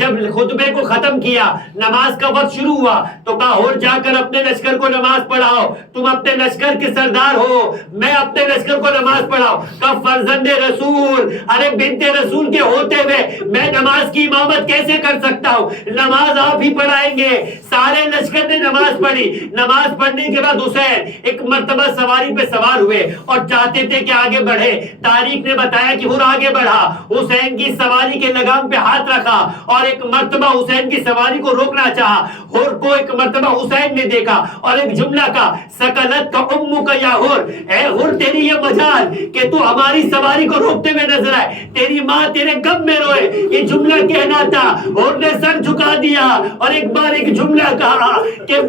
جب خطبے کو ختم کیا، نماز کا وقت شروع ہوا تو کہا اور جا کر اپنے لشکر کو نماز پڑھاؤ، تم اپنے لشکر کے سردار ہو، میں اپنے لشکر کو نماز پڑھاؤ۔ کہا فرزند رسول، ارے بنت رسول کے ہوتے ہوئے میں نماز کی امامت کیسے کر سکتا ہوں؟ نماز آپ ہی پڑھائیں گے۔ سارے لشکر نے نماز پڑھی۔ نماز پڑھنے کے بعد حسین ایک مرتبہ سواری پہ سوار ہوئے اور چاہتے تھے کہ آگے بڑھے۔ تاریخ نے بتایا کہ وہ آگے بڑھا، حسین کی سواری کے لگام پہ ہاتھ رکھا اور ایک مرتبہ حسین کی سواری کو روکنا چاہا۔ ہور کو ایک مرتبہ حسین نے دیکھا اور ایک جملہ کا سکلت کا امو کا یا ہور، اے ہور تیری یہ مجال کہ تو ہماری سواری کو روکتے ہوئے نظر آئے، تیری ماں تیرے غم میں روئے، یہ جملہ کہنا تھا۔ ہور نے سر جھکا دیا اور ایک بار ایک جملہ کہا کہ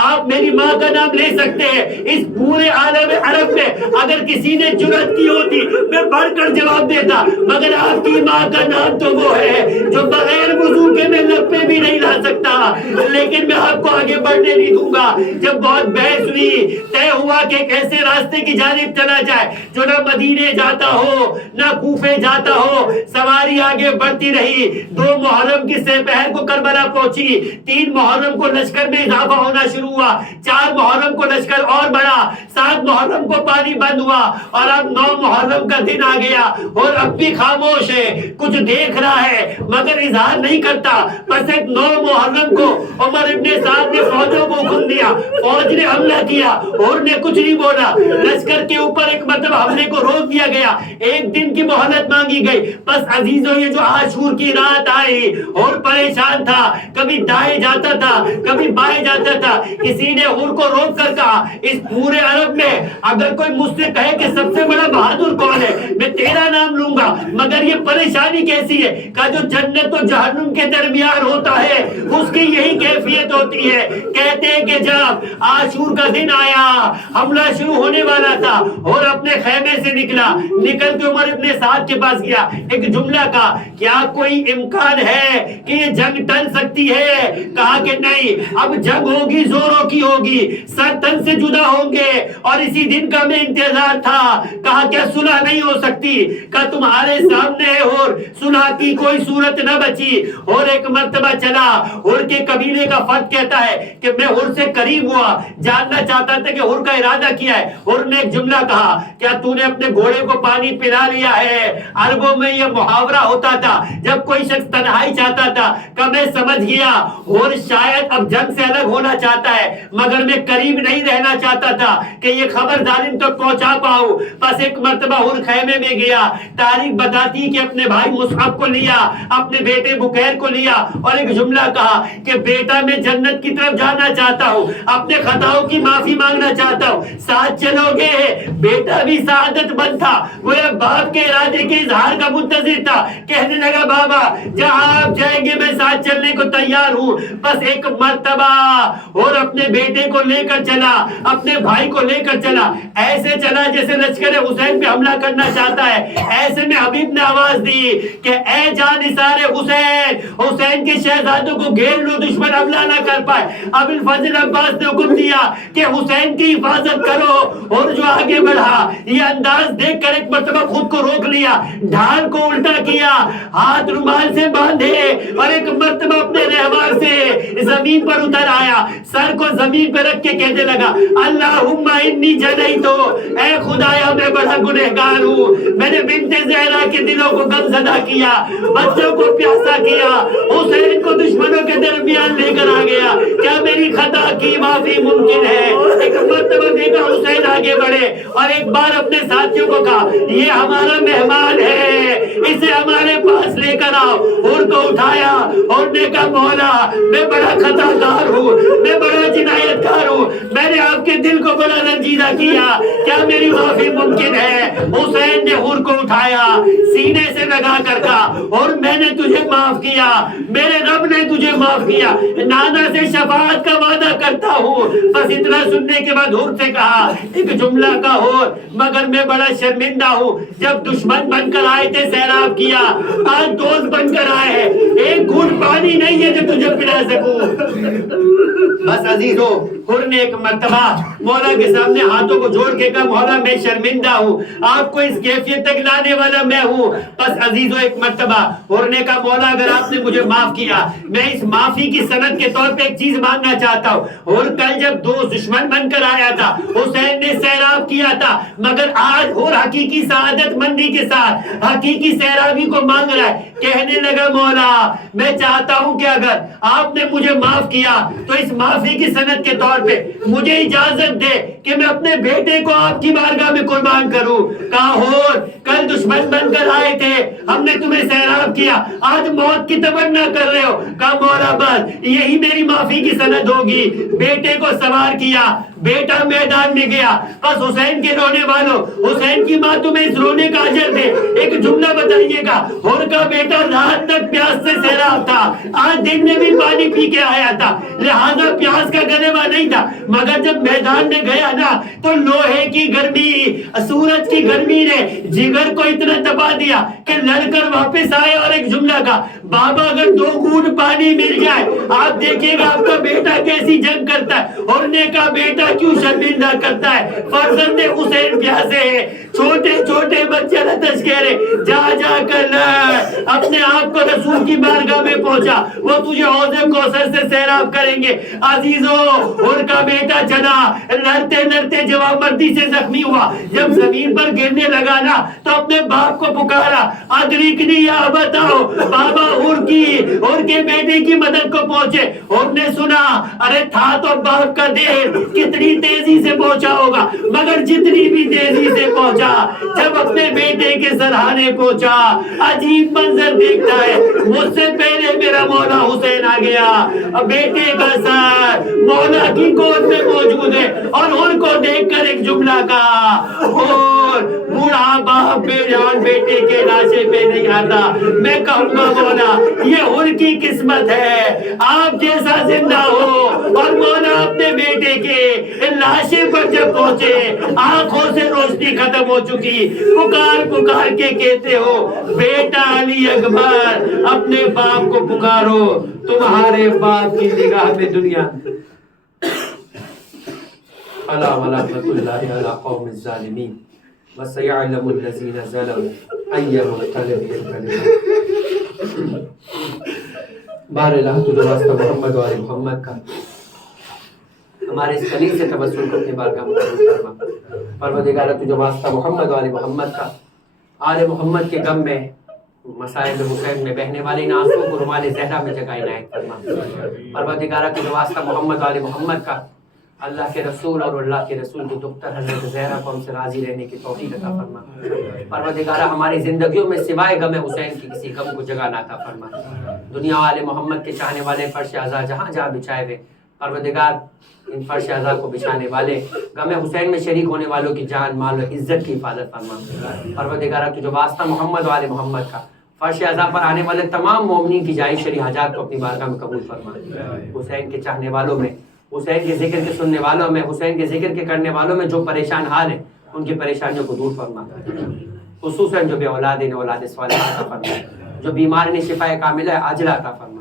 آپ میری ماں کا نام لے سکتے ہیں، اس پورے عالم عرب میں اگر کسی نے جرأت کی ہوتی میں بڑھ کر جواب دیتا، مگر آپ کی ماں کا نام تو وہ ہے جو بغیر وضو کے میں لب پہ بھی نہیں لا سکتا، لیکن میں آپ کو آگے بڑھنے نہیں دوں گا۔ جب بہت بحث ہوئی، طے ہوا کہ ایک ایسے راستے کی جانب چلا جائے جو نہ مدینے جاتا ہو نہ کوفے جاتا ہو۔ سواری آگے بڑھتی رہی، 2 محرم کی سپہر کو کربلا پہنچی، 3 محرم کو لشکر میں اضافہ ہونا شروع ہوا، 4 محرم کو لشکر اور بڑھا، 7 محرم کو پانی بند ہوا اور اب 9 محرم کا دن آ گیا اور اب بھی خاموش ہے، کچھ دیکھ رہا ہے مگر اظہار نہیں کرتا۔ پس ایک 9 محرم کو عمر ابن سعد نے فوجوں کو حکم دیا، فوج نے حملہ کیا اور نے کچھ نہیں بولا، لشکر کے اوپر ایک مرتبہ حملے کو روک دیا گیا، 1 دن کی مہلت مانگی گئی۔ بس عزیزوں یہ جو عاشور کی رات آئی اور پریشان تھا، کبھی دائیں جاتا تھا کبھی بائیں جاتا تھا، کسی نے حور کو روک کر کہا اس پورے عرب میں اگر کوئی مجھ سے کہے کہ سب سے بڑا بہادر کون ہے میں تیرا نام لوں گا، مگر یہ پریشانی کیسی ہے؟ کہا جو جنت و جہنم کے درمیان ہوتا ہے اس کی یہی کیفیت ہوتی ہے۔ کہتے ہیں کہ جب عاشور کا دن آیا، حملہ شروع ہونے والا تھا اور اپنے خیمے سے نکل کے عمر ابن سعد کے پاس گیا، ایک جملہ کا کیا کوئی امکان ہے کہ یہ جنگ ٹل سکتی ہے؟ کہا کہ نہیں، اب جنگ ہوگی زوروں کی ہوگی، سر تن سے جدا ہوں گے اور اسی دن کا میں انتظار تھا۔ کہا کیا صلح نہیں ہو سکتی؟ کہا تمہارے سامنے ہے اور صلح کی کوئی صورت نہ بچی۔ اور ایک مرتبہ چلا، ہور کے قبیلے کا فرد کہتا ہے کہ میں ہور سے قریب ہوا، جاننا چاہتا تھا کہ ہور کا ارادہ کیا ہے۔ ہور نے ایک جملہ کہا کیا تو نے اپنے گھوڑے کو پانی پلا لیا ہے؟ عربوں میں یہ محاورہ ہوتا تھا جب کوئی شخص تنہائی چاہتا تھا کہ میں سمجھ گیا اور شاید اب جنگ سے الگ ہونا چاہتا ہے مگر میں قریب نہیں رہنا چاہتا تھا کہ یہ خبر ظالم تک پہنچا پاؤں۔ پس ایک مرتبہ ہور خیمے میں گیا، تاریخ بتاتی کہ اپنے بھائی مصعب کو لیا، اپنے بیٹے بکیر کو لیا اور ایک جملہ کہا کہ بیٹا میں جنت کی طرف جانا چاہتا ہوں، اپنے خطاؤں کی معافی مانگنا چاہتا ہوں، ساتھ چلو گے؟ بیٹا بھی سعادت مند تھا، وہ باپ کے ارادے کے اظہار کا منتظر تھا، کہنے لگا بابا جہاں آپ جائیں گے میں ساتھ چلنے کو تیار ہوں۔ بس ایک مرتبہ اور اپنے بیٹے کو لے کر چلا، اپنے بھائی کو لے کر چلا، ایسے چلا جیسے لشکر حسین پہ حملہ کرنا چاہتا ہے۔ ایسے میں حبیب نے آواز دی کہ اے جانثار حسین، حسین کے شہزادوں کو گھیر لو، دشمن حملہ نہ کر پائے۔ ابو الفضل عباس نے حکم دیا کہ حسین کی حفاظت کرو اور جو آگے بڑھا یہ انداز دیکھ کر ایک مرتبہ خود کو روک لیا، ڈھال کو الٹا کیا، ہاتھ رومال سے باندھے اور ایک مرتبہ اپنے رہوار سے زمین پر اتر آیا، سر کو زمین پر رکھ کے کہنے لگا اللہم انی جنیتو، اے خدایا میں بڑا گنہگار ہوں، میں نے بنت زہرا کے دلوں کو غم زدہ کیا، بچوں کو پیاسا کیا، حسین کو دشمنوں کے درمیان لے کر آ گیا، کیا میری خطا کی معافی ممکن ہے؟ ایک مرتبہ دیکھا حسین آگے بڑھے اور ایک بار اپنے ساتھیوں کو کہا یہ ہمارا مہمان ہے، اسے ہمارے پاس لے کر آؤ۔ اور کو اٹھایا اور نے کہا مولا میں بڑا خطا کار ہوں، میں بڑا جنایت کار ہوں، میں نے آپ کے دل کو بڑا رنجیدہ کیا، کیا میری معافی ممکن ہے؟ حسین نے حور کو اٹھایا، سینے سے لگا کر کہا اور میں نے تجھے معاف کیا، میرے رب نے تجھے معاف کیا، نانا سے شفاعت کا وعدہ کرتا ہوں۔ بس اتنا سننے کے بعد حور سے کہا ایک جملہ کا ہو مگر میں بڑا شرمندہ ہوں، جب دشمن بن کر آئے تھے سیراب کیا، آج دوست بن کر آئے ہیں، ایک گھونٹ پانی نہیں ہے جو تجھے پلا سکوں۔ بس عزیزو حر نے ایک مرتبہ مولا کے سامنے ہاتھوں کو جوڑ کے کہا مولا میں شرمندہ ہوں، آپ کو اس کیفیت تک لانے والا میں ہوں۔ بس عزیزو ایک مرتبہ حر نے کہا مولا اگر آپ نے مجھے معاف کیا، میں اس معافی کی سند کے طور پہ ایک چیز مانگنا چاہتا ہوں۔ حر کل جب دو دشمن بن کر آیا تھا، حسین نے سیراب کیا تھا، مگر آج حر حقیقی سعادت مندی کے ساتھ حقیقی سیرابی کو مانگ رہا ہے۔ کہنے لگا مولا میں چاہتا ہوں کہ اگر آپ نے مجھے معاف کیا تو اس معافی کی سند کے طور پہ مجھے اجازت دے کہ میں اپنے بیٹے کو آپ کی بارگاہ میں قربان کروں۔ کہا حر کل دشمن بن کر آئے تھے، ہم نے تمہیں سیراب کیا، آج موت کی تمنا کر رہے ہو۔ کہا مولا بس یہی میری معافی کی سند ہوگی۔ بیٹے کو سوار کیا، بیٹا میدان میں گیا۔ بس حسین کے رونے والوں، حسین کی ماں تمہیں اس رونے کا اجر دے، ایک جملہ بتائیے گا۔ حر کا بیٹا رات تک پیاس سے سیراب تھا، آج دن میں بھی پانی پی کے آیا تھا، لہذا پیاس کا غلبہ نہیں تھا، مگر جب میدان میں گیا نا تو لوہے کی گرمی، سورج کی گرمی نے جگر کو اتنا دبا دیا کہ لڑ کر واپس آئے اور ایک جملہ کا بابا اگر 2 گھونٹ پانی مل جائے آپ دیکھیے گا آپ کا بیٹا کیسی جنگ کرتا ہے۔ اور نے کہا بیٹا کیوں شرمندہ کرتا ہے، فرزند حسین پیاسے ہیں، چھوٹے چھوٹے بچے لتش کہہ رہے جا جا کر لڑ، اپنے آپ کو رسول کی بارگاہ میں پہنچا، وہ تجھے حوض کوثر سے سیراب کریں گے۔ عزیزو حر کا بیٹا چلا، لڑتے لڑتے جواب مردی سے زخمی ہوا، جب زمین پر گرنے لگا نا تو اپنے باپ کو پکارا ادرکنی یا بتاؤ، بابا حر کے بیٹے کی مدد کو پہنچے۔ حر نے سنا ارے تھا تو باپ کا دیر، کتنی تیزی سے پہنچا ہوگا، مگر جتنی بھی تیزی سے پہنچا جب اپنے بیٹے کے سرہانے پہنچا عجیب منظر دیکھتا ہے، مجھ سے پہلے میرا مولا حسین آ گیا، بیٹے کا سر مولا کی گود میں موجود ہے، اور حر کو دیکھ کر ایک جملہ کہا حر بوڑھا باپ بے جان بیٹے کے لاشے پہ نہیں آتا، میں کہوں گا مولا یہ حر کی قسمت ہے آپ جیسا زندہ ہو۔ اور مولا اپنے بیٹے کے لاشے پر جب پہنچے آنکھوں سے روشنی ختم ہو چکی، پکار پکار کے کہتے ہو بیٹا علی اکبر اپنے باپ کو پکارو، تمہارے باپ کی نگاہ میں دنیا الا ولعنۃ اللہ علی قوم الظالمین وسيعلم الذين ظلموا أي منقلب ينقلبون۔ بار اللہ تجھے واسطہ محمد و آل محمد کا ہمارے اس قلیل سے تبسم کو اپنی بارگاہ میں قبول فرما۔ پروردگار تجھے واسطہ محمد و آل محمد کا آل محمد کے غم میں مسائل حسین میں بہنے والے ان آنسوؤں کو رومال زہرا میں جگہ عنایت فرما۔ پروردگار تجھے واسطہ محمد و آل محمد کا اللہ کے رسول اور اللہ کے رسول کی دختر حضرت زہرا کو ہم سے راضی رہنے کی توفیق عطا فرما۔ پروردگارہ ہماری زندگیوں میں سوائے غم حسین کی کسی غم کو جگہ نہ عطا فرما۔ دنیا والے محمد کے چاہنے والے فرش عزا جہاں جہاں بچھائے ہوئے، پروردگار ان فرش عزا کو بچھانے والے غم حسین میں شریک ہونے والوں کی جان مال و عزت کی حفاظت فرما۔ پروردگارہ تجھے واسطہ محمد و آل محمد کا فرش عزا پر آنے والے تمام مومنین کی جائز شرعی حاجات کو اپنی بارگاہ میں قبول فرما۔ حسین کے چاہنے والوں میں، حسین کے ذکر کے سننے والوں میں، حسین کے ذکر کے کرنے والوں میں جو پریشان حال ہیں ان کی پریشانیوں کو دور فرما، خصوصاً جو بے اولاد ہیں اولاد صالحہ عطا فرما، جو بیمار ہیں شفا کاملہ عاجلہ عطا فرما،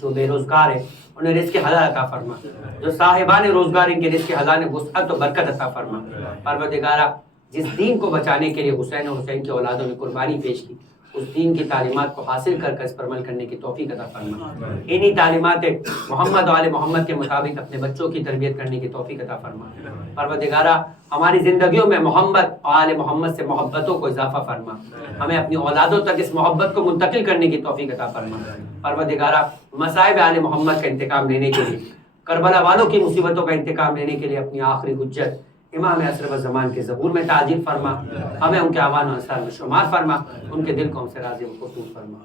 جو بے روزگار ہیں انہیں رزق حلال عطا فرما، جو صاحبان روزگار ان کے رزق حلال میں وسعت و برکت عطا فرما۔ پروردگارہ جس دین کو بچانے کے لیے حسین اور حسین کی اولادوں نے قربانی پیش کی، اس دین کی تعلیمات کو حاصل کر اس پر عمل کرنے کی توفیق عطا فرما۔ انہی تعلیمات محمد و آل محمد کے مطابق اپنے بچوں کی تربیت کرنے کی توفیق عطا فرما۔ پروردگارہ ہماری زندگیوں میں محمد و آل محمد سے محبتوں کو اضافہ فرما، ہمیں اپنی اولادوں تک اس محبت کو منتقل کرنے کی توفیق عطا فرما۔ پروردگارہ مصائب آل محمد کا انتقام لینے کے لیے، کربلا والوں کی مصیبتوں کا انتقام لینے کے لیے اپنی آخری حجت امام عصر و زمان کے ظہور میں تعجیل فرما، ہمیں ان کے اعوان و انصار میں شمار فرما، ان کے دل کو ہم سے راضی و مقبول فرما۔